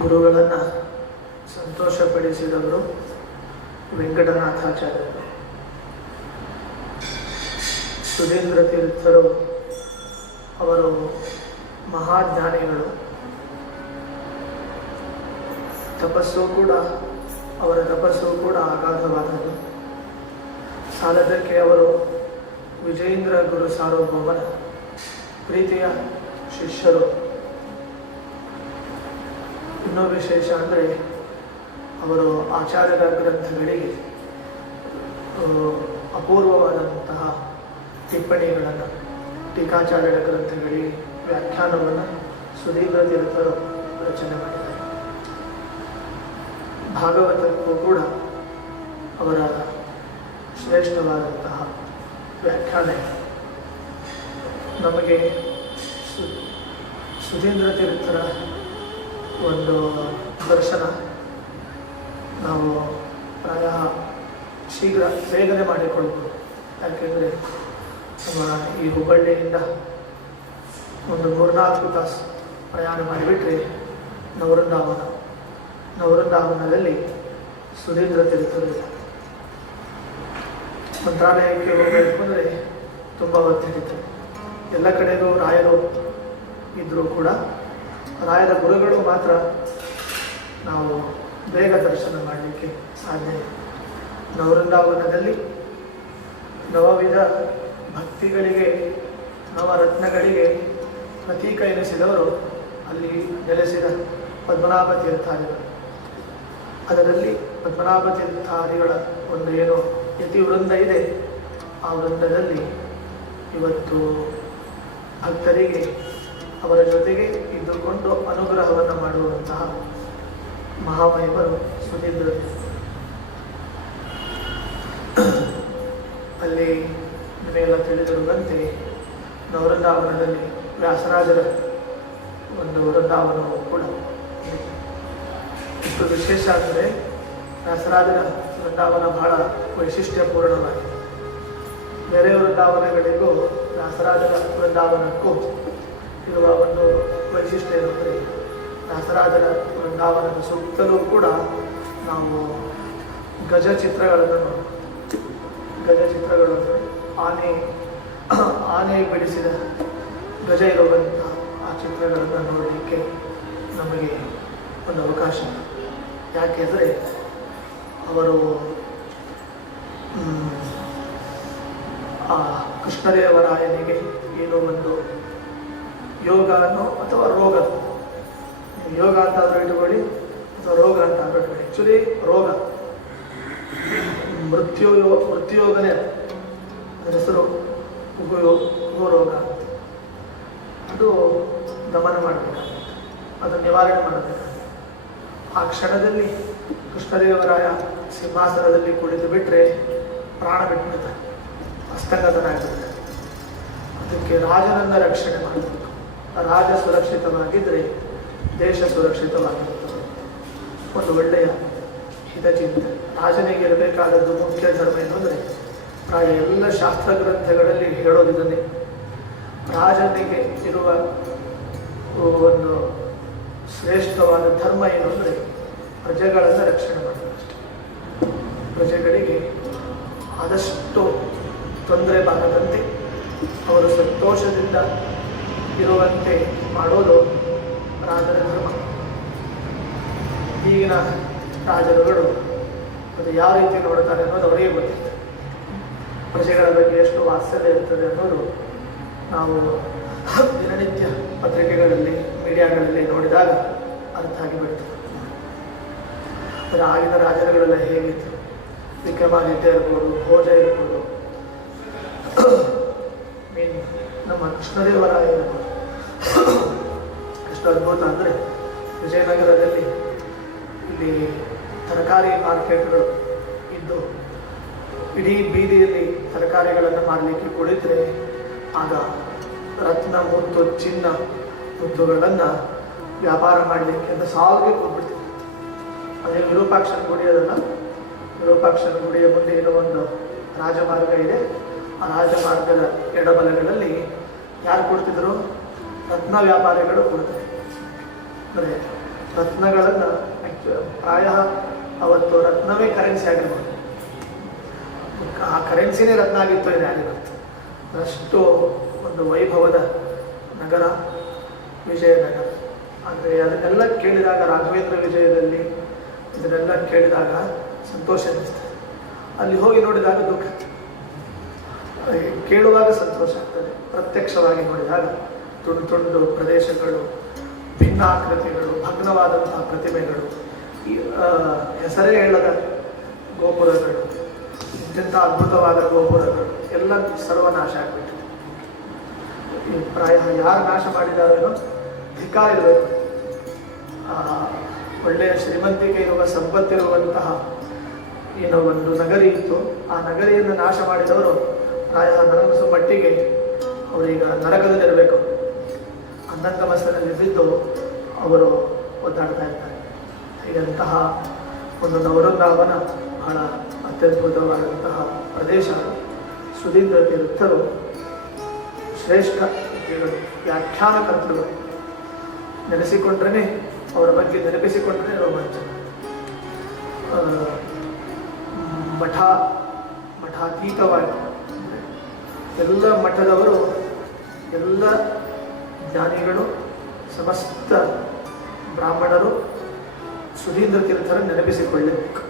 ಗುರುಗಳನ್ನು ಸಂತೋಷಪಡಿಸಿದವರು ವೆಂಕಟನಾಥಾಚಾರ್ಯರು. ಸುಧೀಂದ್ರ ತೀರ್ಥರು ಅವರು ಮಹಾಜ್ಞಾನಿಗಳು. ಅವರ ತಪಸ್ಸು ಕೂಡ ಅಗಾಧವಾದದ್ದು. ಸಾಲದಕ್ಕೆ ಅವರು ವಿಜಯೇಂದ್ರ ಗುರು ಸಾರ್ವಭೌಮನ ಪ್ರೀತಿಯ ಶಿಷ್ಯರು. ಇನ್ನೂ ವಿಶೇಷ ಅಂದರೆ ಅವರು ಆಚಾರ್ಯರ ಗ್ರಂಥಗಳಿಗೆ ಅಪೂರ್ವವಾದಂತಹ ಟಿಪ್ಪಣಿಗಳನ್ನು, ಟೀಕಾಚಾರ್ಯರ ಗ್ರಂಥಗಳಿಗೆ ವ್ಯಾಖ್ಯಾನವನ್ನು ಸುಧೀಂದ್ರ ತೀರ್ಥರು ರಚನೆ ಮಾಡಿದ್ದಾರೆ. ಭಾಗವತಕ್ಕೂ ಕೂಡ ಅವರ ಶ್ರೇಷ್ಠವಾದಂತಹ ವ್ಯಾಖ್ಯಾನ. ನಮಗೆ ಸುಧೀಂದ್ರ ತೀರ್ಥರ ಒಂದು ದರ್ಶನ ನಾವು ಪ್ರಾಯ ಶೀಘ್ರ ಬೇಗನೆ ಮಾಡಿಕೊಳ್ಬೋದು. ಯಾಕೆಂದರೆ ನಮ್ಮ ಈ ಹುಬ್ಬಳ್ಳಿಯಿಂದ ಒಂದು 3-4 ತಾಸು ಪ್ರಯಾಣ ಮಾಡಿಬಿಟ್ರೆ ನವೃಂದಾವನದಲ್ಲಿ ಸುಧೀಂದ್ರ ತೀರ್ಥರು. ಮಂತ್ರಾಲಯಕ್ಕೆ ಹೋಗಬೇಕು ಅಂದರೆ ತುಂಬ ಹೊತ್ತು ಹಿಡಿತದೆ. ಎಲ್ಲ ಕಡೆಗೂ ರಾಯರು ಇದ್ದರೂ ಕೂಡ ರಾಯರ ಗುರುಗಳು ಮಾತ್ರ ನಾವು ಬೇಗ ದರ್ಶನ ಮಾಡಲಿಕ್ಕೆ ಸಾಧ್ಯ. ನವೃಂದಾವನದಲ್ಲಿ ನವವಿಧ ಭಕ್ತಿಗಳಿಗೆ, ನವರತ್ನಗಳಿಗೆ ಪ್ರತೀಕ ಎನಿಸಿದವರು ಅಲ್ಲಿ ನೆಲೆಸಿದ ಪದ್ಮನಾಭ ತೀರ್ಥಾದಿಗಳು. ಅದರಲ್ಲಿ ಪದ್ಮನಾಭ ತೀರ್ಥಾದಿಗಳ ಒಂದು ಏನು ಯತಿವೃಂದ ಇದೆ, ಆ ವೃಂದದಲ್ಲಿ ಇವತ್ತು ಭಕ್ತರಿಗೆ ಅವರ ಜೊತೆಗೆ ಇದ್ದುಕೊಂಡು ಅನುಗ್ರಹವನ್ನು ಮಾಡುವಂತಹ ಮಹಾಮಹಿಮರು ಸುಧೀಂದ್ರ. ಅಲ್ಲಿ ನಿಮಗೆಲ್ಲ ತಿಳಿದಿರುವಂತೆ ನವೃಂದಾವನದಲ್ಲಿ ವ್ಯಾಸರಾಜರ ಒಂದು ವೃಂದಾವನವು ಕೂಡ ಇಷ್ಟು ವಿಶೇಷ ಅಂದರೆ ವ್ಯಾಸರಾಜರ ವೃಂದಾವನ ಬಹಳ ವೈಶಿಷ್ಟ್ಯಪೂರ್ಣವಾಗಿದೆ. ಬೇರೆ ವೃಂದಾವನಗಳಿಗೂ ವ್ಯಾಸರಾಜರ ವೃಂದಾವನಕ್ಕೂ ಇರುವ ಒಂದು ವೈಶಿಷ್ಟ್ಯ ಇರುತ್ತದೆ. ವ್ಯಾಸರಾಜರ ವೃಂದಾವನದ ಸುತ್ತಲೂ ಕೂಡ ನಾವು ಗಜಚಿತ್ರಗಳನ್ನು ಆನೆ ಬಿಡಿಸಿದ ಗಜ ಇರುವಂತಹ ಆ ಚಿತ್ರಗಳನ್ನು ನೋಡಲಿಕ್ಕೆ ನಮಗೆ ಒಂದು ಅವಕಾಶ. ಯಾಕೆಂದರೆ ಅವರು ಆ ಕೃಷ್ಣದೇವರಾಯನಿಗೆ ಏನೋ ಒಂದು ಯೋಗನೋ ಅಥವಾ ರೋಗ ಅಂತ ಇಟ್ಕೊಳ್ಳಿ ಅಥವಾ ರೋಗ ಅಂತ ಇಟ್ಕೊಳ್ಳಿ. ಆ್ಯಕ್ಚುಲಿ ರೋಗ ಮೃತ್ಯುಯೋಗನೇ ಅದರ ಹೆಸರು ರೋಗ. ಅದು ದಮನ ಮಾಡಬೇಕಾಗುತ್ತೆ, ಅದನ್ನು ನಿವಾರಣೆ ಮಾಡಬೇಕಾಗುತ್ತೆ. ಆ ಕ್ಷಣದಲ್ಲಿ ಕೃಷ್ಣದೇವರಾಯ ಸಿಂಹಾಸನದಲ್ಲಿ ಕುಳಿತು ಬಿಟ್ಟರೆ ಪ್ರಾಣ ಬಿಟ್ಬಿಡ್ತಾರೆ, ಹಸ್ತಂಗತನಾಗ್ಬಿಡ್ತಾರೆ. ಅದಕ್ಕೆ ರಾಜನನ್ನ ರಕ್ಷಣೆ ಮಾಡಬೇಕು. ರಾಜ ಸುರಕ್ಷಿತವಾಗಿದ್ದರೆ ದೇಶ ಸುರಕ್ಷಿತವಾಗಿರುತ್ತದೆ. ಒಂದು ಒಳ್ಳೆಯ ಹಿತಚಿಂತೆ. ರಾಜನಿಗೆ ಇರಬೇಕಾದದ್ದು ಮುಖ್ಯ ಧರ್ಮ ಏನಂದರೆ ಪ್ರಾಯ ಎಲ್ಲ ಶಾಸ್ತ್ರ ಗ್ರಂಥಗಳಲ್ಲಿ ಹೇಳೋದಿದನ್ನೇ. ರಾಜನಿಗೆ ಇರುವ ಒಂದು ಶ್ರೇಷ್ಠವಾದ ಧರ್ಮ ಏನು ಅಂದರೆ ಪ್ರಜೆಗಳನ್ನು ರಕ್ಷಣೆ ಮಾಡೋದಷ್ಟೇ. ಪ್ರಜೆಗಳಿಗೆ ಆದಷ್ಟು ತೊಂದರೆ ಬಾರದಂತೆ ಅವರು ಸಂತೋಷದಿಂದ ಇರುವಂತೆ ಮಾಡೋದು ರಾಜರ ಧರ್ಮ. ಈಗಿನ ರಾಜರುಗಳು ಅದು ಯಾವ ರೀತಿ ನೋಡ್ತಾರೆ ಅನ್ನೋದು ಅವರಿಗೆ ಗೊತ್ತಿದೆ. ಪ್ರಜೆಗಳ ಬಗ್ಗೆ ಎಷ್ಟು ವಾತ್ಸಲ್ಯ ಇರ್ತದೆ ಅನ್ನೋದು ನಾವು ದಿನನಿತ್ಯ ಪತ್ರಿಕೆಗಳಲ್ಲಿ, ಮೀಡಿಯಾಗಳಲ್ಲಿ ನೋಡಿದಾಗ ಅರ್ಥ ಆಗಿಬಿಡ್ತದೆ. ಆಗಿನ ರಾಜರುಗಳೆಲ್ಲ ಹೇಗಿತ್ತು, ವಿಕ್ರಮಾದಿತ್ಯ ಇರ್ಬೋದು, ಭೋಜ ಇರ್ಬೋದು, ನಮ್ಮ ಕೃಷ್ಣದೇವರಾಯ ಇರ್ಬೋದು. ಎಷ್ಟು ಅದ್ಭುತ ಅಂದರೆ ವಿಜಯನಗರದಲ್ಲಿ ಇಲ್ಲಿ ತರಕಾರಿ ಮಾರ್ಕೆಟ್ಗಳು ಇದ್ದು ಇಡೀ ಬೀದಿಯಲ್ಲಿ ತರಕಾರಿಗಳನ್ನು ಮಾರಲಿಕ್ಕೆ ಕುಳಿತರೆ ಆಗ ರತ್ನ, ಮುತ್ತು, ಚಿನ್ನ, ಮುತ್ತುಗಳನ್ನು ವ್ಯಾಪಾರ ಮಾಡಲಿಕ್ಕೆ ಅಂತ ಸಾವಿಗೆ ಕೊಟ್ಬಿಡ್ತೀವಿ. ಅದೇ ವಿರೂಪಾಕ್ಷನ ಗುಡಿ ಅದಲ್ಲ, ವಿರೂಪಾಕ್ಷನ ಗುಡಿಯ ಮುಂದೆ ಇರೋ ಒಂದು ರಾಜಮಾರ್ಗ ಇದೆ. ಆ ರಾಜಮಾರ್ಗದ ಎಡಬಲಗಳಲ್ಲಿ ಯಾರು ಕೊಡ್ತಿದ್ರು? ರತ್ನ ವ್ಯಾಪಾರಿಗಳು ಕೊಡ್ತಾರೆ. ಅಂದರೆ ರತ್ನಗಳನ್ನು ಪ್ರಾಯ ಅವತ್ತು ರತ್ನವೇ ಕರೆನ್ಸಿ ಆಗಿರ್ಬೋದು. ಆ ಕರೆನ್ಸಿನೇ ರತ್ನ ಆಗಿತ್ತು ಇದೆ ಯಾರಿಗೊತ್ತು. ಅಷ್ಟು ಒಂದು ವೈಭವದ ನಗರ ವಿಜಯನಗರ. ಆದರೆ ಅದನ್ನೆಲ್ಲ ಕೇಳಿದಾಗ ರಾಘವೇಂದ್ರ ವಿಜಯದಲ್ಲಿ ಇದನ್ನೆಲ್ಲ ಕೇಳಿದಾಗ ಸಂತೋಷ ಅನ್ನಿಸ್ತದೆ. ಅಲ್ಲಿ ಹೋಗಿ ನೋಡಿದಾಗ ದುಃಖ, ಕೇಳುವಾಗ ಸಂತೋಷ ಆಗ್ತದೆ. ಪ್ರತ್ಯಕ್ಷವಾಗಿ ನೋಡಿದಾಗ ತುಂಡು ತುಂಡು ಪ್ರದೇಶಗಳು, ಭಿನ್ನಾಕೃತಿಗಳು, ಭಗ್ನವಾದಂತಹ ಪ್ರತಿಮೆಗಳು, ಈ ಹೆಸರೇ ಹೇಳದ ಗೋಪುರಗಳು, ಇಂಥ ಅದ್ಭುತವಾದ ಗೋಪುರಗಳು ಎಲ್ಲ ಸರ್ವನಾಶ ಆಗಿಬಿಟ್ಟಿದೆ. ಈ ಪ್ರಾಯ ಯಾರು ನಾಶ ಮಾಡಿದಾರೇನೋ ಧಿಕ್ಕಾರ ಇರಬೇಕು. ಒಳ್ಳೆಯ ಶ್ರೀಮಂತಿಕೆ ಇರುವ ಸಂಪತ್ತಿರುವಂತಹ ಏನೋ ಒಂದು ನಗರಿ ಇತ್ತು. ಆ ನಗರಿಯನ್ನು ನಾಶ ಮಾಡಿದವರು ಪ್ರಾಯ ನನಗನಿಸುವ ಮಟ್ಟಿಗೆ ಅವರೀಗ ನರಕದಲ್ಲಿರಬೇಕು. ಅನ್ನಂಗಮಸನಲ್ಲಿ ಬಿದ್ದು ಅವರು ಒದ್ದಾಡ್ತಾ ಇದ್ದಾರೆ. ಹೀಗಂತಹ ಒಂದು ನವರಂಗಾವನ ಬಹಳ ಅತ್ಯದ್ಭುತವಾದಂತಹ ಪ್ರದೇಶ. ಸುಧೀಂದ್ರ ತೀರ್ಥರು ಶ್ರೇಷ್ಠ ವ್ಯಾಖ್ಯಾನಕರ್ತರು. ನೆನೆಸಿಕೊಂಡ್ರೆ ಅವರ ಬಗ್ಗೆ ನೆನಪಿಸಿಕೊಂಡ್ರೆ ರೋಮಾಂಚ. ಮಠಾತೀತವಾಗಿ ಎಲ್ಲ ಮಠದವರು, ಎಲ್ಲ ಜ್ಞಾನಿಗಳು, ಸಮಸ್ತ ಬ್ರಾಹ್ಮಣರು ಸುಧೀಂದ್ರ ತೀರ್ಥರನ್ನು ನೆನಪಿಸಿಕೊಳ್ಳಬೇಕು.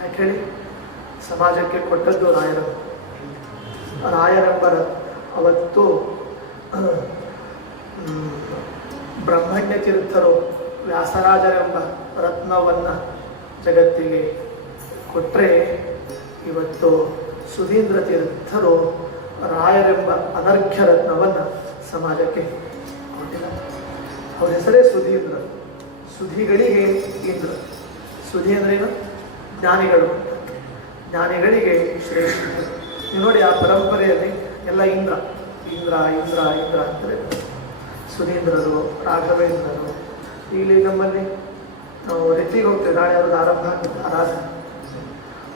ಯಾಕೆ ಹೇಳಿ, ಸಮಾಜಕ್ಕೆ ಕೊಟ್ಟದ್ದು ರಾಯರೆಂಬರ. ಅವತ್ತು ಬ್ರಹ್ಮಣ್ಯ ತೀರ್ಥರು ವ್ಯಾಸರಾಜರೆಂಬ ರತ್ನವನ್ನು ಜಗತ್ತಿಗೆ ಕೊಟ್ಟರೆ, ಇವತ್ತು ಸುಧೀಂದ್ರ ತೀರ್ಥರು ರಾಯರೆಂಬ ಅನರ್ಘ್ಯ ರತ್ನವನ್ನು ಸಮಾಜಕ್ಕೆ ಕೊಟ್ಟಿಲ್ಲ. ಅವರ ಹೆಸರೇ ಸುಧೀಂದ್ರ. ಸುಧಿಗಳಿಗೆ ಇಂದ್ರ. ಸುಧಿ ಅಂದ್ರೇನು? ಜ್ಞಾನಿಗಳು. ಜ್ಞಾನಿಗಳಿಗೆ ಶ್ರೇಷ್ಠ. ನೀವು ನೋಡಿ, ಆ ಪರಂಪರೆಯಲ್ಲಿ ಎಲ್ಲ ಇಂದ್ರ ಇಂದ್ರ ಇಂದ್ರ ಇಂದ್ರ ಅಂತಾರೆ. ಸುಧೀಂದ್ರರು, ರಾಘವೇಂದ್ರರು. ಇಲ್ಲಿ ನಮ್ಮಲ್ಲಿ ನಾವು ರೀತಿಗೆ ಹೋಗ್ತೇವೆ. ನಾಳೆ ಅವ್ರದ್ದು ಆರಂಭ ಆಗುತ್ತೆ ಆರಾಧನೆ.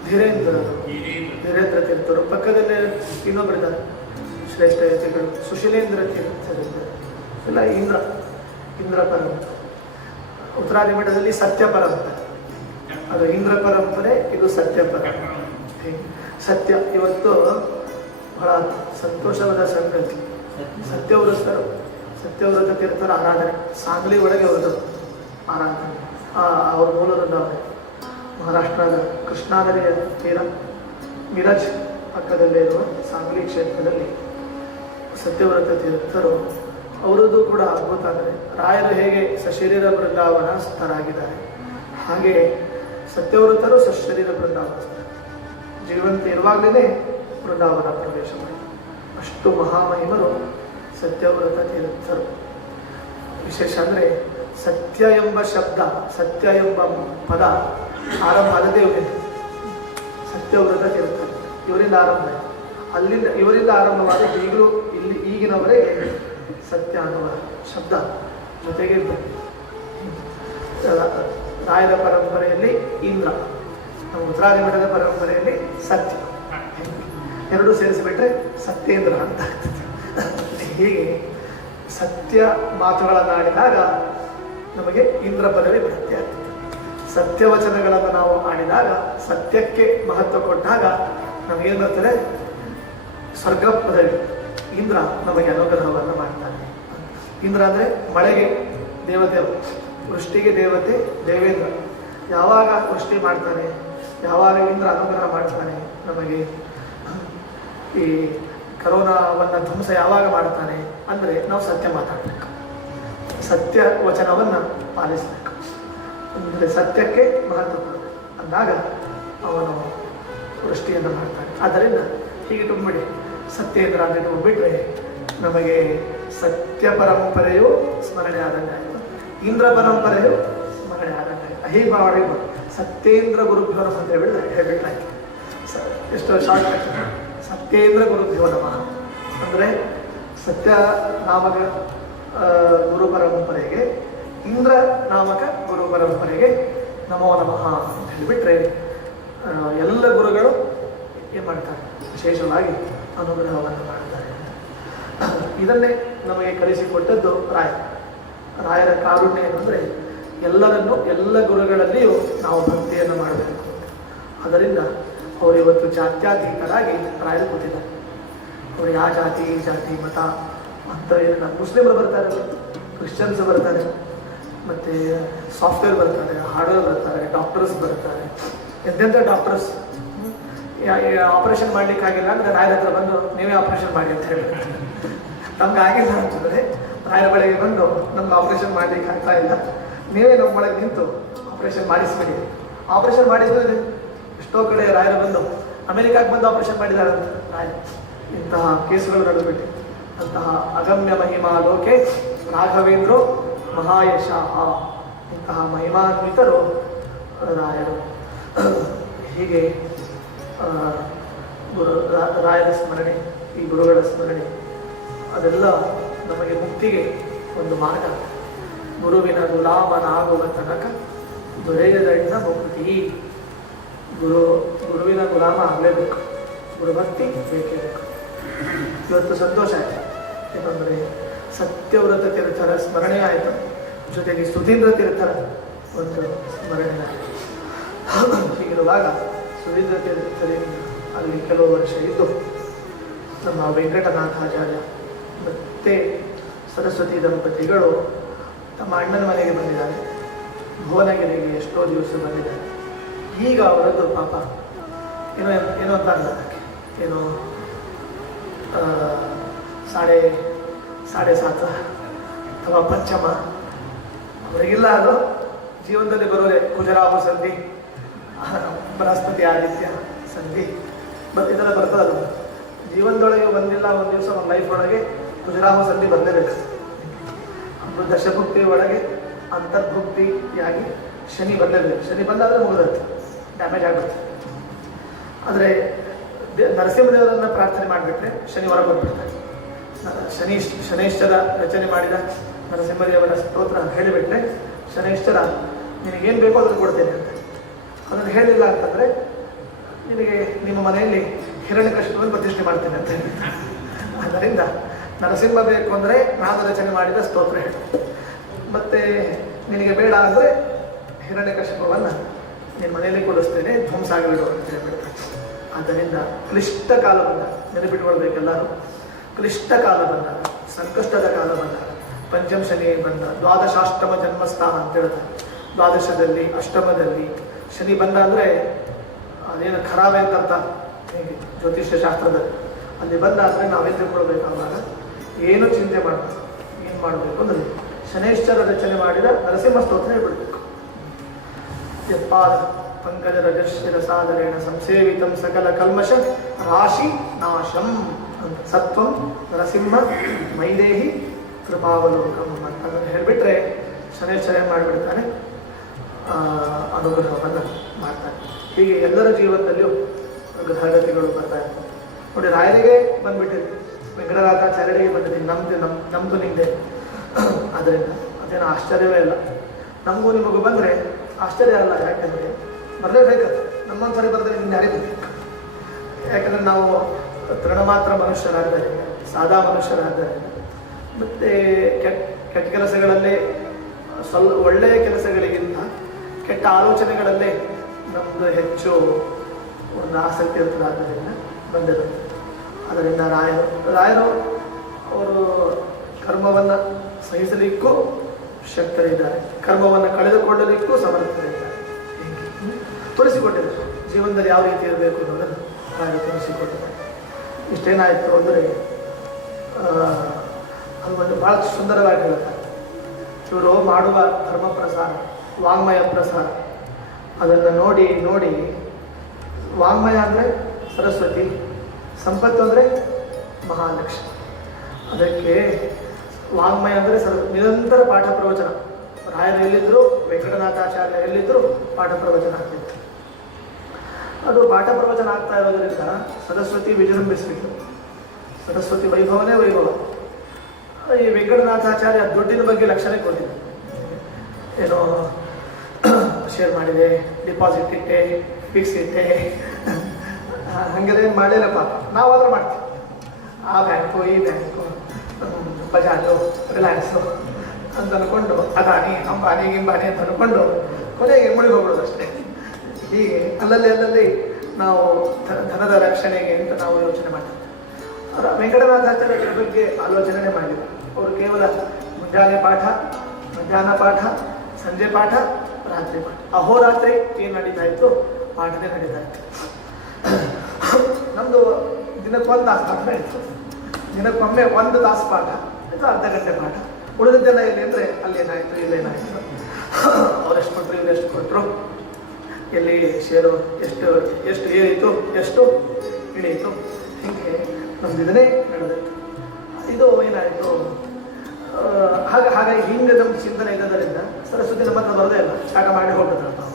ಧೀರೇಂದ್ರ ತೀರ್ಥರು. ಪಕ್ಕದಲ್ಲೇ ಇನ್ನೊಬ್ಬರಿದ್ದಾರೆ ಶ್ರೇಷ್ಠ ಯತಿಗಳು, ಸುಶೀಲೇಂದ್ರ ತೀರ್ಥರಿದ್ದಾರೆ. ಎಲ್ಲ ಇಂದ್ರ ಪರಂಪರೆ. ಉತ್ತರಾದಿ ಮಠದಲ್ಲಿ ಸತ್ಯ ಪರಂಪರೆ. ಅದು ಇಂದ್ರ ಪರಂಪರೆ, ಇದು ಸತ್ಯ ಪರಂಪರೆ. ಸತ್ಯ ಇವತ್ತು ಬಹಳ ಸಂತೋಷವಾದ ಸಂಗತಿ. ಸತ್ಯವ್ರತ ತೀರ್ಥರ ಆರಾಧನೆ ಸಾಂಗ್ಲಿ ಒಳಗೆ ಹೋದ ಆರಾಧನೆ. ಅವ್ರ ಮೂಲದಿಂದ ಮಹಾರಾಷ್ಟ್ರದ ಕೃಷ್ಣಾ ನದಿಯ ತೀರ ಮಿರಜ್ ಪಕ್ಕದಲ್ಲೇ ಇರುವ ಸಾಂಗ್ಲಿ ಕ್ಷೇತ್ರದಲ್ಲಿ ಸತ್ಯವ್ರತ ತೀರ್ಥರು. ಅವರದ್ದು ಕೂಡ ಅದ್ಭುತ. ಅಂದರೆ ರಾಯರು ಹೇಗೆ ಸಶರೀರ ಬೃಂದಾವನಸ್ಥರಾಗಿದ್ದಾರೆ, ಹಾಗೆ ಸತ್ಯವ್ರತರು ಸಶರೀರ ಬೃಂದಾವನಸ್ಥರು. ಜೀವಂತ ಇರುವಾಗಲೇ ಬೃಂದಾವನ ಪ್ರವೇಶ ಮಾಡಿ. ಅಷ್ಟು ಮಹಾಮಹಿಮರು ಸತ್ಯವ್ರತ ತೀರ್ಥರು. ವಿಶೇಷ ಅಂದರೆ ಸತ್ಯ ಎಂಬ ಶಬ್ದ, ಸತ್ಯ ಎಂಬ ಪದ ಆರಂಭ ಆಗದೆ ಇವರಿಂದ. ಸತ್ಯವ್ರತ ತೀರ್ಥರು ಇವರಿಂದ ಆರಂಭ, ಅಲ್ಲಿಂದ ಇವರಿಂದ ಆರಂಭವಾದ ಈಗಲೂ ಈಗಿನವರೆಗೆ ಸತ್ಯ ಅನ್ನುವ ಶಬ್ದ ಜೊತೆಗೆ ರಾಯರ ಪರಂಪರೆಯಲ್ಲಿ ಇಂದ್ರ, ನಮ್ಮ ಉತ್ತರಾದಿ ಮಠದ ಪರಂಪರೆಯಲ್ಲಿ ಸತ್ಯ. ಎರಡೂ ಸೇರಿಸಿಬಿಟ್ರೆ ಸತ್ಯೇಂದ್ರ ಅಂತ ಆಗ್ತದೆ. ಹೀಗೆ ಸತ್ಯ ಮಾತುಗಳನ್ನಾಡಿದಾಗ ನಮಗೆ ಇಂದ್ರ ಪದವಿ ಪ್ರಾಪ್ತಿ ಆಗ್ತದೆ. ಸತ್ಯವಚನಗಳನ್ನು ನಾವು ಆಡಿದಾಗ, ಸತ್ಯಕ್ಕೆ ಮಹತ್ವ ಕೊಟ್ಟಾಗ ನಮಗೇನು ಬರ್ತದೆ? ಸ್ವರ್ಗ ಪದವಿ. ಇಂದ್ರ ನಮಗೆ ಅನುಗ್ರಹವನ್ನು ಮಾಡ್ತಾನೆ. ಇಂದ್ರ ಅಂದರೆ ಮಳೆಗೆ ದೇವತೆ, ವೃಷ್ಟಿಗೆ ದೇವತೆ ದೇವೇಂದ್ರ. ಯಾವಾಗ ವೃಷ್ಟಿ ಮಾಡ್ತಾನೆ, ಯಾವಾಗ ಇಂದ್ರ ಅನುಗ್ರಹ ಮಾಡ್ತಾನೆ, ನಮಗೆ ಈ ಕರೋನಾವನ್ನು ಧ್ವಂಸ ಯಾವಾಗ ಮಾಡ್ತಾನೆ ಅಂದರೆ ನಾವು ಸತ್ಯ ಮಾತಾಡಬೇಕು, ಸತ್ಯ ವಚನವನ್ನು ಪಾಲಿಸಬೇಕು. ಅಂದರೆ ಸತ್ಯಕ್ಕೆ ಮಹತ್ವ ಕೊಡಬೇಕು. ಅಂದಾಗ ಅವನು ವೃಷ್ಟಿಯನ್ನು ಮಾಡ್ತಾನೆ. ಆದ್ದರಿಂದ ಹೀಗೆ ತುಂಬಿಡಿ ಸತ್ಯೇಂದ್ರ ಅಂತ ತುಂಬಿಟ್ರೆ ನಮಗೆ ಸತ್ಯ ಪರಂಪರೆಯು ಸ್ಮರಣೆ ಆದಂಗೆ ಆಯಿತು, ಇಂದ್ರ ಪರಂಪರೆಯು ಸ್ಮರಣೆ ಆದಂಗೆ ಆಯಿತು. ಹೀಗೆ ಮಾಡಿ ಸತ್ಯೇಂದ್ರ ಗುರುಭ್ಯೋ ನಮಃ ಅಂತ ಹೇಳ್ಬಿಟ್ರೆ ಎಷ್ಟೋ ಶಾರ್ಟ್ ಕಟ್. ಸತ್ಯೇಂದ್ರ ಗುರುಭ್ಯೋ ನಮಃ ಅಂದರೆ ಸತ್ಯ ನಾಮಕ ಗುರು ಪರಂಪರೆಗೆ, ಇಂದ್ರ ನಾಮಕ ಗುರು ಪರಂಪರೆಗೆ ನಮೋ ನಮಃ ಅಂತ ಹೇಳಿಬಿಟ್ರೆ ಎಲ್ಲ ಗುರುಗಳು ಏನು ಮಾಡ್ತಾರೆ? ವಿಶೇಷವಾಗಿ ಅನುಗ್ರಹವನ್ನು ಮಾಡ್ತಾರೆ. ಇದನ್ನೇ ನಮಗೆ ಕಲಿಸಿಕೊಟ್ಟದ್ದು ರಾಯರ ಕಾರುಣ್ಯ ಏನಂದರೆ ಎಲ್ಲ ಗುರುಗಳಲ್ಲಿಯೂ ನಾವು ಭಕ್ತಿಯನ್ನು ಮಾಡಬೇಕು. ಅದರಿಂದ ಅವರು ಇವತ್ತು ಜಾತ್ಯತೀತರಾಗಿ ರಾಯರು ಕೂತಿದ್ದಾರೆ. ಅವರು ಯಾವ ಜಾತಿ ಈ ಜಾತಿ ಮತ ಅಂತ ಏನಿಲ್ಲ. ಮುಸ್ಲಿಮರು ಬರ್ತಾರೆ, ಕ್ರಿಶ್ಚಿಯನ್ಸ್ ಬರ್ತಾರೆ, ಮತ್ತು ಸಾಫ್ಟ್ವೇರ್ ಬರ್ತಾರೆ, ಹಾರ್ಡ್ವೇರ್ ಬರ್ತಾರೆ, ಡಾಕ್ಟರ್ಸ್ ಬರ್ತಾರೆ. ಎಂತೆಂಥ ಡಾಕ್ಟರ್ಸ್ ಆಪರೇಷನ್ ಮಾಡಲಿಕ್ಕಾಗಿಲ್ಲ ಅಂದರೆ ರಾಯರ ಹತ್ರ ಬಂದು ನೀವೇ ಆಪರೇಷನ್ ಮಾಡಿ ಅಂತ ಹೇಳ್ತಾರೆ. ನಮ್ಗೆ ಆಗಿಲ್ಲ ಅಂತಂದರೆ ರಾಯರ ಬಳಿಗೆ ಬಂದು ನಮ್ಗೆ ಆಪರೇಷನ್ ಮಾಡಲಿಕ್ಕೆ ಆಗ್ತಾ ಇಲ್ಲ, ನೀವೇ ನಮ್ಮ ಒಳಗೆ ನಿಂತು ಆಪರೇಷನ್ ಮಾಡಿಸ್ಬಿಡಿ. ಆಪರೇಷನ್ ಮಾಡಿದ್ದು ಇದೆ. ಎಷ್ಟೋ ಕಡೆ ರಾಯರು ಬಂದು ಅಮೆರಿಕಾಗೆ ಬಂದು ಆಪರೇಷನ್ ಮಾಡಿದ್ದಾರೆ ಅಂತ ರಾಯ. ಇಂತಹ ಕೇಸುಗಳು ನಡೆದುಬಿಟ್ಟು ಅಂತಹ ಅಗಮ್ಯ ಮಹಿಮಾ ಲೋಕೆ ರಾಘವೇಂದ್ರೋ ಮಹಾಯಶಃ, ಇಂತಹ ಮಹಿಮಾನ್ವಿತರು ರಾಯರು. ಹೀಗೆ ರಾಯರ ಸ್ಮರಣೆ, ಈ ಗುರುಗಳ ಸ್ಮರಣೆ ಅದೆಲ್ಲ ನಮಗೆ ಮುಕ್ತಿಗೆ ಒಂದು ಮಾರ್ಗ. ಗುರುವಿನ ಗುಲಾಮನಾಗುವ ತನಕ ದೊರೆಯದಣ್ಣ ಮುಕ್ತಿ. ಗುರುವಿನ ಗುಲಾಮ ಆಗಲೇಬೇಕು, ಗುರುಭಕ್ತಿ ಬೇಕೇ ಬೇಕು. ಇವತ್ತು ಸಂತೋಷ ಆಯಿತು, ಏಕೆಂದರೆ ಸತ್ಯವ್ರತ ತೀರ್ಥರ ಸ್ಮರಣೆ ಆಯಿತು, ಜೊತೆಗೆ ಸುಧೀಂದ್ರ ತೀರ್ಥರ ಒಂದು ಸ್ಮರಣೆ ಆಯಿತು. ಹೀಗಿರುವಾಗ ಸುಧೀಂದ್ರ ತೀರ್ಥರಿಂದ ಅಲ್ಲಿ ಕೆಲವು ವರ್ಷ ಇದ್ದು ನಮ್ಮ ವೆಂಕಟನಾಥಾಚಾರ್ಯ ಮತ್ತು ಸರಸ್ವತಿ ದಂಪತಿಗಳು ತಮ್ಮ ಅಣ್ಣನ ಮನೆಗೆ ಬಂದಿದ್ದಾರೆ. ಭುವನಗಿರಿಗೆ ಎಷ್ಟೋ ದಿವಸ ಬಂದಿದ್ದಾರೆ. ಈಗ ಅವರದ್ದು ಪಾಪ ಏನೋ ಅಂತ ಅಲ್ಲ, ಏನೋ ಸಾಡೆ ಸಾತ ಅಥವಾ ಪಂಚಮ ಅವರಿಗಿಲ್ಲ. ಅದು ಜೀವನದಲ್ಲಿ ಬರೋದೇ ಕುಜರಾಹು ಸಂಧಿ, ಬೃಹಸ್ಪತಿ ಆದಿತ್ಯ ಸಂಧಿ ಇದೆಲ್ಲ ಬರ್ತದಲ್ಲ. ಜೀವನದೊಳಗೆ ಬಂದಿಲ್ಲ ಒಂದು ದಿವಸ ಒಂದು ಲೈಫ್ ಒಳಗೆ ಕುಜರಾಹು ಸಂಧಿ ಬಂದಿರಬೇಕು. ದಶಭುಕ್ತಿ ಒಳಗೆ ಅಂತರ್ಭುಕ್ತಿಯಾಗಿ ಶನಿ ಬಂದಿರಬೇಕು. ಶನಿ ಬಂದಾದರೆ ಮುಗಿದತ್ತೆ, ಡ್ಯಾಮೇಜ್ ಆಗುತ್ತೆ. ಆದರೆ ನರಸಿಂಹದೇವರನ್ನು ಪ್ರಾರ್ಥನೆ ಮಾಡಿಬಿಟ್ರೆ ಶನಿ ಹೊರಗೆ ಬಂದ್ಬಿಡ್ತಾರೆ. ಶನೈಶ್ಚರ ರಚನೆ ಮಾಡಿದ ನರಸಿಂಹದೇವರ ಸ್ತೋತ್ರ ಹೇಳಿಬಿಟ್ರೆ ಶನೈಶ್ಚರ ನಿನಗೇನು ಬೇಕೋ ಅದನ್ನು ಕೊಡ್ತೇನೆ ಅಂತ. ಅದನ್ನು ಹೇಳಿಲ್ಲ ಅಂತಂದರೆ ನಿನಗೆ ನಿಮ್ಮ ಮನೆಯಲ್ಲಿ ಹಿರಣ್ಯಕಶಿಪುವನ್ನು ಪ್ರತಿಷ್ಠೆ ಮಾಡ್ತೇನೆ ಅಂತ ಹೇಳಿ. ಆದ್ದರಿಂದ ನರಸಿಂಹ ಬೇಕು ಅಂದರೆ ನಾನು ರಚನೆ ಮಾಡಿದ ಸ್ತೋತ್ರ ಹೇಳಿ, ಮತ್ತು ನಿನಗೆ ಬೇಡ ಅಂದರೆ ಹಿರಣ್ಯಕಶಿಪುವನ್ನು ನಿನ್ನ ಮನೆಯಲ್ಲಿ ಕೊಡಿಸ್ತೇನೆ, ಧ್ವಂಸ ಆಗಿಬಿಡು ಅಂತ ಹೇಳ್ಬಿಡ್ತಾರೆ. ಆದ್ದರಿಂದ ಕ್ಲಿಷ್ಟ ಕಾಲ ಬಂದಾಗ ನೆನಪಿಟ್ಕೊಳ್ಬೇಕೆಲ್ಲರೂ. ಕ್ಲಿಷ್ಟ ಕಾಲ ಬಂದಾಗ, ಸಂಕಷ್ಟದ ಕಾಲ ಬಂದಾಗ, ಪಂಚಮ ಶನಿ ಬಂದ, ದ್ವಾದಶಾಷ್ಟಮ ಜನ್ಮಸ್ಥಾನ ಅಂತ ಹೇಳ್ತಾರೆ. ದ್ವಾದಶದಲ್ಲಿ ಅಷ್ಟಮದಲ್ಲಿ ಶನಿ ಬಂದ ಅಂದರೆ ಅದೇನು ಖರಾಬೆ ಅಂತ ಅರ್ಥ. ಹೇಗೆ ಜ್ಯೋತಿಷ್ಯ ಶಾಸ್ತ್ರದಲ್ಲಿ ಅಲ್ಲಿ ಬಂದ ಅಂದರೆ ನಾವೇನು ತಿಳ್ಕೊಳ್ಬೇಕಾದಾಗ ಏನು ಚಿಂತೆ ಮಾಡಬೇಕು, ಏನು ಮಾಡಬೇಕು ಅಂದರೆ ಶನೈಶ್ಚರ ರಚನೆ ಮಾಡಿದ ನರಸಿಂಹ ಸ್ತೋತ್ರ ಹೇಳ್ಬಿಡ್ಬೇಕು. ಯತ್ಪಾದ ಪಂಕಜ ರಜಶಿರ ಸಾಧರೇಣ ಸಂಸೇವಿತಂ ಸಕಲ ಕಲ್ಮಶ ರಾಶಿ ನಾಶಂ ಸತ್ವಂ ನರಸಿಂಹ ಮೈದೇಹಿ ಕೃಪಾವಲೋಕಂ ಅಂತ ಅದನ್ನು ಹೇಳಿಬಿಟ್ರೆ ಶನೈಶ್ಚರ ಮಾಡಿಬಿಡ್ತಾನೆ, ಅನುಗ್ರಹವನ್ನು ಮಾಡ್ತಾನೆ. ಹೀಗೆ ಎಲ್ಲರ ಜೀವನದಲ್ಲಿಯೂ ಗ್ರಹಗತಿಗಳು ಬರ್ತಾ ಇರ್ತವೆ. ನೋಡಿ, ರಾಯರಿಗೆ ಬಂದ್ಬಿಟ್ಟಿದೆ, ವೆಂಕಟನಾಥಾಚಾರ್ಯರಿಗೆ ಬಂದಿದೆ, ನಮ್ದು ನಿಂದೆ. ಆದ್ದರಿಂದ ಅದೇನು ಆಶ್ಚರ್ಯವೇ ಇಲ್ಲ. ನಮಗೂ ನಿಮಗೂ ಬಂದರೆ ಆಶ್ಚರ್ಯ ಅಲ್ಲ. ಯಾಕೆಂದರೆ ಬರಲೇಬೇಕು. ನಮ್ಮೊಂದ್ಸರಿ ಬರೆದ್ರೆ ನಿಮ್ಗೆ ಯಾರಿಗೆ ಬೇಕು? ಯಾಕಂದರೆ ನಾವು ತೃಣಮಾತ್ರ ಮನುಷ್ಯರಾದರೆ, ಸಾದಾ ಮನುಷ್ಯರಾದರೆ, ಮತ್ತು ಕೆಟ್ಟ ಕೆಲಸಗಳಲ್ಲೇ ಒಳ್ಳೆಯ ಕೆಲಸಗಳಿಗಿಂತ ಕೆಟ್ಟ ಆಲೋಚನೆಗಳಲ್ಲೇ ನಮ್ಮದು ಹೆಚ್ಚು ಒಂದು ಆಸಕ್ತಿ ಇರ್ತದಾದ್ದರಿಂದ ಬಂದಿರುತ್ತೆ. ಅದರಿಂದ ರಾಯರು ಅವರು ಕರ್ಮವನ್ನು ಸಹಿಸಲಿಕ್ಕೂ ಶಕ್ತರಿದ್ದಾರೆ, ಕರ್ಮವನ್ನು ಕಳೆದುಕೊಳ್ಳಲಿಕ್ಕೂ ಸಮರ್ಥರಿದ್ದಾರೆ. ತೋರಿಸಿಕೊಟ್ಟಿದ್ದಾರೆ ಜೀವನದಲ್ಲಿ ಯಾವ ರೀತಿ ಇರಬೇಕು ಅನ್ನೋದನ್ನು ರಾಯರು ತೋರಿಸಿಕೊಟ್ಟಿದ್ದಾರೆ. ಇಷ್ಟೇನಾಯಿತು ಅಂದರೆ ಅದು ಒಂದು ಭಾಳ ಸುಂದರವಾಗಿ ಹೇಳ್ತಾರೆ. ಇವರು ಮಾಡುವ ಧರ್ಮ ಪ್ರಸಾರ, ವಾಂಗ್ಮಯ ಪ್ರಸಾರ, ಅದನ್ನು ನೋಡಿ ನೋಡಿ ವಾಂಗ್ಮಯ ಅಂದರೆ ಸರಸ್ವತಿ, ಸಂಪತ್ತು ಅಂದರೆ ಮಹಾಲಕ್ಷ್ಮಿ. ಅದಕ್ಕೆ ವಾಂಗ್ಮಯ ಅಂದರೆ ನಿರಂತರ ಪಾಠ ಪ್ರವಚನ. ರಾಯರು ಎಲ್ಲಿದ್ದರು, ವೆಂಕಟನಾಥಾಚಾರ್ಯ ಎಲ್ಲಿದ್ದರು, ಪಾಠ ಪ್ರವಚನ ಆಗ್ತಿತ್ತು. ಅದು ಪಾಠ ಪ್ರವಚನ ಆಗ್ತಾ ಇರೋದ್ರಿಂದ ಸರಸ್ವತಿ ವಿಜೃಂಭಿಸಬೇಕು. ಸರಸ್ವತಿ ವೈಭವನೇ ವೈಭವ. ಈ ವೆಂಕಟನಾಥಾಚಾರ್ಯ ದುಡ್ಡಿನ ಬಗ್ಗೆ ಲಕ್ಷಣೆ ಕೊಟ್ಟಿದ್ದೆ. ಏನೋ ಶೇರ್ ಮಾಡಿದೆ, ಡಿಪಾಸಿಟ್ ಇಟ್ಟೆ, ಫಿಕ್ಸ್ ಇಟ್ಟೆ, ಹಂಗೆಲ್ಲ ಏನು ಮಾಡಲಿಲ್ಲಪ್ಪ. ನಾವಾದರೂ ಮಾಡ್ತೀವಿ. ಆ ಬ್ಯಾಂಕು, ಈ ಬ್ಯಾಂಕು, ಬಜಾಜು, ರಿಲಯನ್ಸು, ಅಂತ ಅನ್ಕೊಂಡು ಅದಾನಿ ಅಂಬಾನಿ ಗಿಂಬಾನಿ ಅಂತ ಅನ್ಕೊಂಡು ಕೊನೆಗೆ ಮುಳುಗಿ ಹೋಗ್ಬಿಡೋದು ಅಷ್ಟೇ. ಹೀಗೆ ಅಲ್ಲಲ್ಲಿ ನಾವು ಧನದ ರಕ್ಷಣೆಗೆ ಅಂತ ನಾವು ಯೋಚನೆ ಮಾಡ್ತೀವಿ. ಅವರ ವೆಂಕಟನಾಥಾಚಾರ್ಯರ ಬಗ್ಗೆ ಆಲೋಚನೆ ಮಾಡಿಲ್ಲ. ಅವರು ಕೇವಲ ಮುಂಜಾನೆ ಪಾಠ, ಮಧ್ಯಾಹ್ನ ಪಾಠ, ಸಂಜೆ ಪಾಠ, ರಾತ್ರಿ ಪಾಠ, ಅಹೋರಾತ್ರಿ ಏನು ನಡೀತಾ ಇತ್ತು ಪಾಠನೇ ನಡೀತಾ ಇತ್ತು. ನಮ್ಮದು ದಿನಕ್ಕೊಂದು ತಾಸು ಪಾಠ ನಡೀತು. ದಿನಕ್ಕೊಮ್ಮೆ 1 ತಾಸು ಪಾಠ, ಇದು ಅರ್ಧ ಗಂಟೆ ಪಾಠ. ಉಳಿದದ್ದೆಲ್ಲ ಎಲ್ಲಿ ಅಂದರೆ ಅಲ್ಲೇನಾಯಿತು ಇಲ್ಲೇನಾಯಿತು, ಅವರೆಷ್ಟು ಕೊಟ್ಟರು ಇವರೆಷ್ಟು ಕೊಟ್ಟರು, ಎಲ್ಲಿ ಶೇರು ಎಷ್ಟು ಏರಿತು ಎಷ್ಟು ಇಳಿಯಿತು, ಹೀಗೆ ನಮ್ದು ಇದನ್ನೇ ನಡೆದಿತ್ತು. ಇದು ಏನಾಯಿತು ಹಾಗಾಗಿ ಹಿಂಗೆ ನಮ್ಮ ಚಿಂತನೆ ಇದ್ದದರಿಂದ ಸರಸ್ವತಿ ನಮ್ಮ ಹತ್ರ ಬರೋದೇ ಇಲ್ಲ, ಶಾಖ ಮಾಡಿ ಹೊರಟಿರ್ತಾರೆ ನಾವು.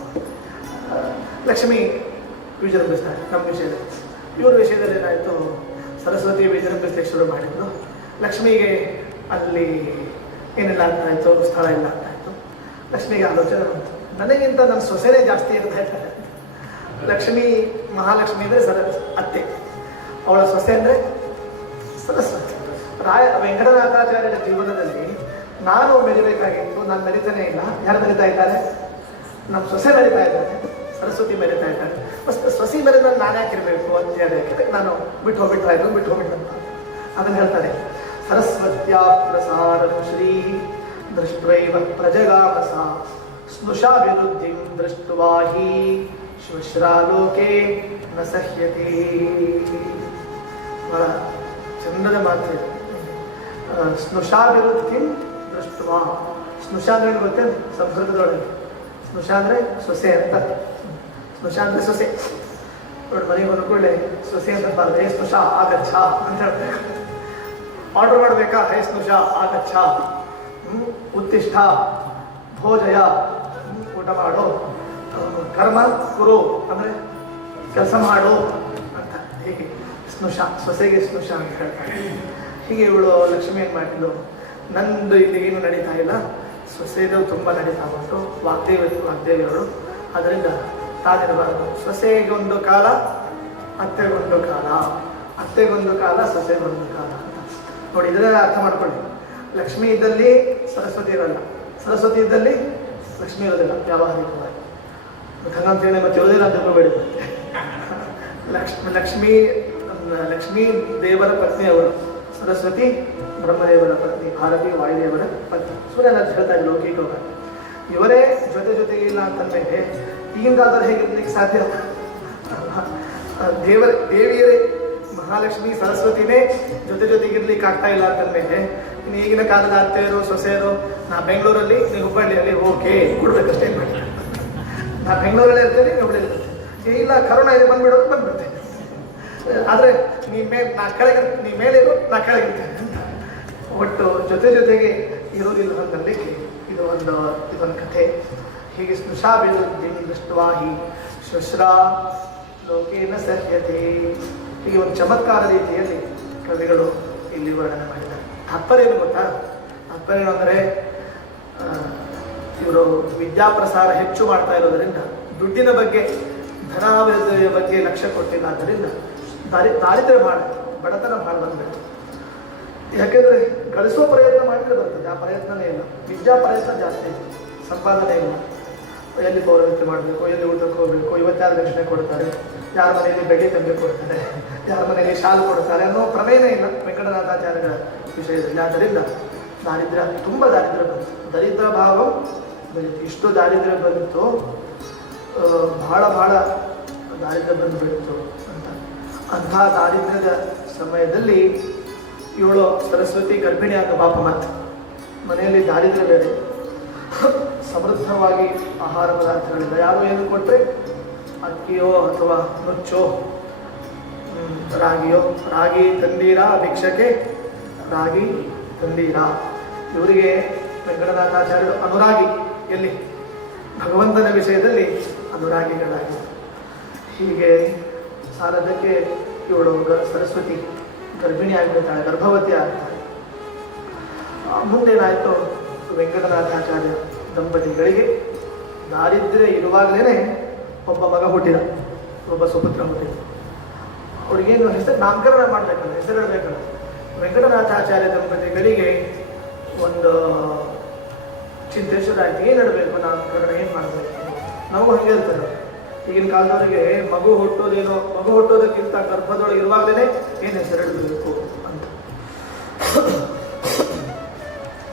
ಲಕ್ಷ್ಮಿ ವಿಜೃಂಭಿಸ್ತಾರೆ ನಮ್ಮ ವಿಷಯದಲ್ಲಿ. ಇವ್ರ ವಿಷಯದಲ್ಲಿ ಏನಾಯಿತು, ಸರಸ್ವತಿ ವಿಜೃಂಭಿಸಲಿಕ್ಕೆ ಶುರು ಮಾಡಿದ್ದು. ಲಕ್ಷ್ಮಿಗೆ ಅಲ್ಲಿ ಏನೆಲ್ಲ ಆಗ್ತಾಯಿತ್ತು, ಸ್ಥಳ ಇಲ್ಲ ಆಗ್ತಾಯಿತ್ತು. ಲಕ್ಷ್ಮಿಗೆ ಆಲೋಚನೆ ಬಂತು, ನನಗಿಂತ ನನ್ನ ಸೊಸೆನೇ ಜಾಸ್ತಿ ಇರ್ತಾ ಇದ್ದಾರೆ. ಲಕ್ಷ್ಮಿ ಮಹಾಲಕ್ಷ್ಮಿ ಅಂದರೆ ಅತ್ತೆ, ಅವಳ ಸೊಸೆ ಅಂದರೆ ಸರಸ್ವತಿ. ವೆಂಕಟನಾಥಾಚಾರ್ಯರ ಜೀವನದಲ್ಲಿ ನಾನು ಮೆರಿಬೇಕಾಗಿತ್ತು, ನಾನು ಮೆರಿತಾನೇ ಇಲ್ಲ. ಯಾರು ಮೆರಿತಾ ಇದ್ದಾರೆ? ನಮ್ಮ ಸೊಸೆ ಮೆರಿತಾ ಇದ್ದಾರೆ, ಸರಸ್ವತಿ ಮೆರಿತಾ ಇದ್ದಾರೆ. ಫಸ್ಟ್ ಸೊಸಿ ಮೆರೆದಲ್ಲಿ ನಾನು ಯಾಕಿರಬೇಕು ಅಂತ ಹೇಳಕ್ಕೆ ನಾನು ಬಿಟ್ಟು ಹೋಗ್ಬಿಟ್ಟು ಅಂತ ಅದನ್ನು ಹೇಳ್ತಾರೆ. ಸರಸ್ವತ್ಯ ಪ್ರಸಾರಂ ಶ್ರೀ ದೃಷ್ಟ್ವೈವ ಪ್ರಜಗಾಮಸ ಸ್ನುಷಾ ವಿರುದ್ಧಿಂ ದೃಷ್ಟ್ವಾ ಹಿ ಶಿವಶ್ರಾಲೋಕೆ ನ ಸಹ್ಯತೆ. ಬಹಳ ಚಂದದ ಮಾತು. ಸ್ನುಷಾ ವಿರುದ್ಧಿಂ ದೃಷ್ಟ್ವಾ. ಸ್ನುಷಾ ಅಂದ್ರೆ ಗೊತ್ತೇ ಸಂಸ್ಕೃತದೊಳಗೆ. ಸ್ನುಷಾ ಅಂದರೆ ಸೊಸೆ ಅಂತ. ಸ್ನುಷಾ ಅಂದರೆ ಸೊಸೆ. ನೋಡಿ ಮನೆಗೆ ಬಂದ್ಕೊಳ್ಳೆ ಸೊಸೆ ಅಂತ ಬಾರ್ದು ಹೇ ಸ್ನುಷಾ ಆಗಚ್ಚ ಅಂತ ಹೇಳ್ತಾರೆ. ಆರ್ಡರ್ ಮಾಡಬೇಕಾ? ಹೇ ಸ್ನುಷಾ ಆಗಚ್ಚ, ಉತ್ತಿಷ್ಠ ಭೋಜಯ, ಊಟ ಮಾಡು, ಕರ್ಮ ಕುರು ಅಂದರೆ ಕೆಲಸ ಮಾಡು ಅಂತ. ಹೀಗೆ ಸ್ನುಷಾ, ಸೊಸೆಗೆ ಸ್ನುಷಾ ಅಂತ ಹೇಳ್ತಾರೆ. ಹೀಗೆ ಇವಳು ಲಕ್ಷ್ಮಿ ಏನು ಮಾಡಿದ್ಲು, ನಂದು ಇಲ್ಲಿ ಏನು ನಡೀತಾ ಇಲ್ಲ, ಸೊಸೆದು ತುಂಬ ನಡೀತಾ ಉಂಟು, ವಾಗ್ದೇವಿಯವರು. ಅದರಿಂದ ತಾನಿರಬಾರದು. ಸೊಸೆಗೊಂದು ಕಾಲ, ಅತ್ತೆಗೊಂದು ಕಾಲ, ಅತ್ತೆಗೊಂದು ಕಾಲ, ಸೊಸೆಗೊಂದು ಕಾಲ ಅಂತ ನೋಡಿ. ಇದನ್ನೆಲ್ಲ ಅರ್ಥ ಮಾಡ್ಕೊಳ್ಳಿ. ಲಕ್ಷ್ಮಿ ಇದ್ದಲ್ಲಿ ಸರಸ್ವತಿ ಇರಲ್ಲ, ಸರಸ್ವತಿ ಇದ್ದಲ್ಲಿ ಲಕ್ಷ್ಮಿ ಇರೋದಿಲ್ಲ ವ್ಯಾವಹಾರಿಕವಾಗಿ. ಹಂಗಂತೇಳಿ ಮತ್ತೆ ಇರೋದಿಲ್ಲ ಅಂತ ಬೇಡಿರುತ್ತೆ. ಲಕ್ಷ್ಮೀ ದೇವರ ಪತ್ನಿ ಅವರು, ಸರಸ್ವತಿ ಬ್ರಹ್ಮದೇವರ ಪತ್ನಿ, ಭಾರತಿ ವಾಯುದೇವರ ಪತ್ನಿ. ಸೂರ್ಯನ ಹೇಳ್ತಾ ಇಲ್ಲ ಲೌಕಿಕವಾಗಿ. ಇವರೇ ಜೊತೆಗೆ ಇಲ್ಲ ಅಂತಂದ್ರೆ ಈಗಿನ ಕಾಲದಲ್ಲಿ ಹೇಗಿರ್ಲಿಕ್ಕೆ ಸಾಧ್ಯ? ದೇವಿಯರೇ ಮಹಾಲಕ್ಷ್ಮಿ ಸರಸ್ವತಿನೇ ಜೊತೆಗಿರ್ಲಿಕ್ಕೆ ಆಗ್ತಾ ಇಲ್ಲ ಅಂತಂದ್ಮೇಲೆ ಇನ್ನು ಈಗಿನ ಕಾಲದ ಅತ್ತೆಯರು ಸೊಸೆಯರು, ನಾ ಬೆಂಗಳೂರಲ್ಲಿ ನೀವು ಹುಬ್ಬಳ್ಳಿಯಲ್ಲಿ ಓಕೆ ಕೊಡ್ಬೇಕಷ್ಟೇ ಮಾಡಿ. ನಾ ಬೆಂಗಳೂರಲ್ಲೇ ಇರ್ತೇನೆ, ನೀವು ಹುಬ್ಬಳ್ಳಿ ಇರ್ತೇನೆ, ಇಲ್ಲ ಕರೋನಾ ಇದೆ ಬಂದ್ಬಿಡೋದು ಬಂದ್ಬಿಡ್ತೇನೆ. ಆದರೆ ನೀ ಮೇಲೆ ಇರೋ ನಾ ಕೆಳಗಿರ್ತೇನೆ ಅಂತ. ಒಟ್ಟು ಜೊತೆಗೆ ಇರೋದಿಲ್ಲ ಅನ್ನಲಿಕ್ಕೆ ಇದೊಂದು ಕಥೆ. ಹೀಗೆ ಸ್ನುಷಾ ವಿರುದ್ಧಿಂ ದೃಷ್ಟ್ವಾ ಹಿ ಶುಶ್ರಾ ಲೋಕೇನ ಸಹ್ಯತೆ. ಹೀಗೆ ಒಂದು ಚಮತ್ಕಾರ ರೀತಿಯಲ್ಲಿ ಕವಿಗಳು ಇಲ್ಲಿ ವರ್ಣನೆ ಮಾಡಿದ್ದಾರೆ. ತಾತ್ಪರ್ಯ ಏನು ಗೊತ್ತಾ? ತಾತ್ಪರ್ಯ ಅಂದರೆ ಇವರು ವಿದ್ಯಾಪ್ರಸಾರ ಹೆಚ್ಚು ಮಾಡ್ತಾ ಇರೋದರಿಂದ, ದುಡ್ಡಿನ ಬಗ್ಗೆ ಧನಾಭಿವೃದ್ಧಿಯ ಬಗ್ಗೆ ಲಕ್ಷ್ಯ ಕೊಟ್ಟಿಲ್ಲ. ಆದ್ದರಿಂದ ದಾರಿದ್ರ್ಯ ಭಾಳ, ಬಡತನ ಭಾಳ ಬಂದ್ಬಿಟ್ಟು. ಯಾಕೆಂದರೆ ಗಳಿಸೋ ಪ್ರಯತ್ನ ಮಾಡಿದ್ರೆ ಬರ್ತದೆ, ಆ ಪ್ರಯತ್ನನೇ ಇಲ್ಲ. ವಿದ್ಯಾ ಪ್ರಯತ್ನ ಜಾಸ್ತಿ ಇದೆ, ಸಂಪಾದನೆ ಇಲ್ಲ. ಎಲ್ಲಿ ಪೌರಹಿತ್ಯ ಮಾಡಬೇಕು, ಎಲ್ಲಿ ಊಟಕ್ಕೆ ಹೋಗಬೇಕು, ಇವತ್ತಾರು ದಕ್ಷಿಣೆ ಕೊಡ್ತಾರೆ, ಯಾರ ಮನೆಯಲ್ಲಿ ಬೆಗೆ ತಂದೆ ಕೊಡ್ತಾರೆ, ಯಾರ ಮನೆಯಲ್ಲಿ ಶಾಲು ಕೊಡ್ತಾರೆ ಅನ್ನೋ ಪ್ರಮೇಯನೇ ಇಲ್ಲ ವೆಂಕಟನಾಥಾಚಾರ್ಯರ ವಿಷಯದಲ್ಲಿ. ಆದ್ದರಿಂದ ದಾರಿದ್ರ್ಯ, ತುಂಬ ದಾರಿದ್ರ್ಯ ಬಂತು. ದರಿದ್ರ ಭಾವ ಬೆಳೀತು. ಇಷ್ಟು ದಾರಿದ್ರ್ಯ ಬಂತು, ಬಹಳ ದಾರಿದ್ರ್ಯ ಬಂದುಬಿಡ್ತು ಅಂತ. ಅಂಥ ದಾರಿದ್ರ್ಯದ ಸಮಯದಲ್ಲಿ ಇವಳು ಸರಸ್ವತಿ ಗರ್ಭಿಣಿ ಆದ ಪಾಪ. ಮತ್ತು ಮನೆಯಲ್ಲಿ ದಾರಿದ್ರ್ಯ ಬೇರೆ, ಸಮೃದ್ಧವಾಗಿ ಆಹಾರ ಪದಾರ್ಥಗಳಿಂದ ಯಾರು ಏನು ಕೊಟ್ಟರೆ ಅಕ್ಕಿಯೋ ಅಥವಾ ನುಚ್ಚೋ ರಾಗಿ ತಂದೀರಾ ಭಿಕ್ಷಕ್ಕೆ, ರಾಗಿ ತಂದೀರಾ. ಇವರಿಗೆ ವೆಂಕಟನಾಥಾಚಾರ್ಯರು ಅನುರಾಗಿ, ಎಲ್ಲಿ ಭಗವಂತನ ವಿಷಯದಲ್ಲಿ ಅನುರಾಗಿಗಳಾಗಿ. ಹೀಗೆ ಸಾಲದಕ್ಕೆ ಇವಳು ಸರಸ್ವತಿ ಗರ್ಭಿಣಿ ಆಗಿಬಿಡ್ತಾಳೆ, ಗರ್ಭವತಿ ಆಗ್ತಾಳೆ. ಮುಂದೇನಾಯಿತು, ವೆಂಕಟನಾಥಾಚಾರ್ಯ ದಂಪತಿಗಳಿಗೆ ದಾರಿದ್ರ್ಯ ಇರುವಾಗಲೇ ಒಬ್ಬ ಮಗ ಹುಟ್ಟಿದ, ಒಬ್ಬ ಸುಪುತ್ರ ಹುಟ್ಟಿದ. ಅವ್ರಿಗೇನು ಹೆಸರು ನಾಮಕರಣ ಮಾಡಬೇಕಲ್ಲ, ಹೆಸರಿಡಬೇಕಲ್ಲ. ವೆಂಕಟನಾಥಾಚಾರ್ಯ ದಂಪತಿಗಳಿಗೆ ಒಂದು ಚಿಂತೆ ಶುರುವಾಯ್ತು. ಏನು ಇಡಬೇಕು ನಾಮಕರಣ, ಏನು ಮಾಡಬೇಕು? ನಾವು ಹಂಗೆ ಇರ್ತಾರೆ. ಈಗಿನ ಕಾಲದವರಿಗೆ ಮಗು ಹುಟ್ಟೋದಕ್ಕಿಂತ ಗರ್ಭದೊಳಗೆ ಇರುವಾಗಲೇ ಏನು ಹೆಸರಿಡಬೇಕು ಅಂತ.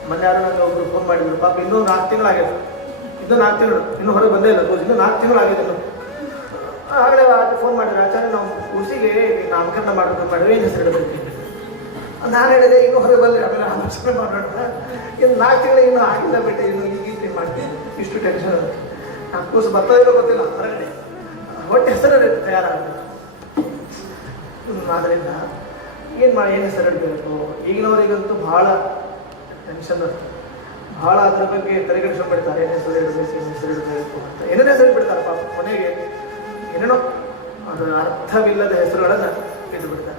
ಮೊನ್ನೆ ಯಾರು ನನಗೆ ಒಬ್ರು ಫೋನ್ ಮಾಡಿದ್ರು, ಪಾಪ ಇನ್ನೂ 4 ತಿಂಗಳಾಗಿದೆ, ಇನ್ನೂ ಹೊರಗೆ ಬಂದೇ ಇಲ್ಲ, ಇನ್ನೂ 4 ತಿಂಗಳಾಗಿದೆ. ಆಗಲೇ ಫೋನ್ ಮಾಡಿದ್ರು, ಆಚಾರ್ಯ ನಾವು ಖುಷಿಗೆ ನಾಮಕರಣ ಮಾಡಿದ್ವಿ, ಏನು ಹೆಸರಿಡಬೇಕು? ನಾನು ಹೇಳಿದೆ ಇನ್ನೂ ಹೊರಗೆ ಬಂದರೆ ಆಮೇಲೆ ಆಲೋಚನೆ ಮಾಡೋಣ, ಇನ್ನು 4 ತಿಂಗಳು ಇನ್ನೂ ಆಗಿಲ್ಲ ಬಿಟ್ಟೆ, ಇನ್ನು ಈಗೀಗ ಮಾಡ್ತೀನಿ, ಇಷ್ಟು ಟೆನ್ಷನ್ ಅದು. ನಾನು ಕೂಸು ಬರ್ತಾ ಇರೋ ಗೊತ್ತಿಲ್ಲ, ಹೊರಗಡೆ ಒಟ್ಟು ಹೆಸರು ತಯಾರಾಗಬೇಕು. ಆದ್ದರಿಂದ ಏನು ಹೆಸರಿಡಬೇಕು? ಈಗಿನವರಿಗಂತೂ ಭಾಳ ಟೆನ್ಷನ್, ಭಾಳ ಅದರ ಬಗ್ಗೆ ತಲೆಕೆಡಿಸ್ಕೊಂಡು ಬಿಡ್ತಾರೆ. ಏನು ಹೆಸರಿಡಬೇಕು ಅಂತ ಏನೇನು ಹೆಸರು ಬಿಡ್ತಾರೆ ಪಾಪ. ಕೊನೆಗೆ ಏನೇನೋ ಅದು ಅರ್ಥವಿಲ್ಲದ ಹೆಸರುಗಳನ್ನು ಇಟ್ಟು ಬಿಡ್ತಾರೆ.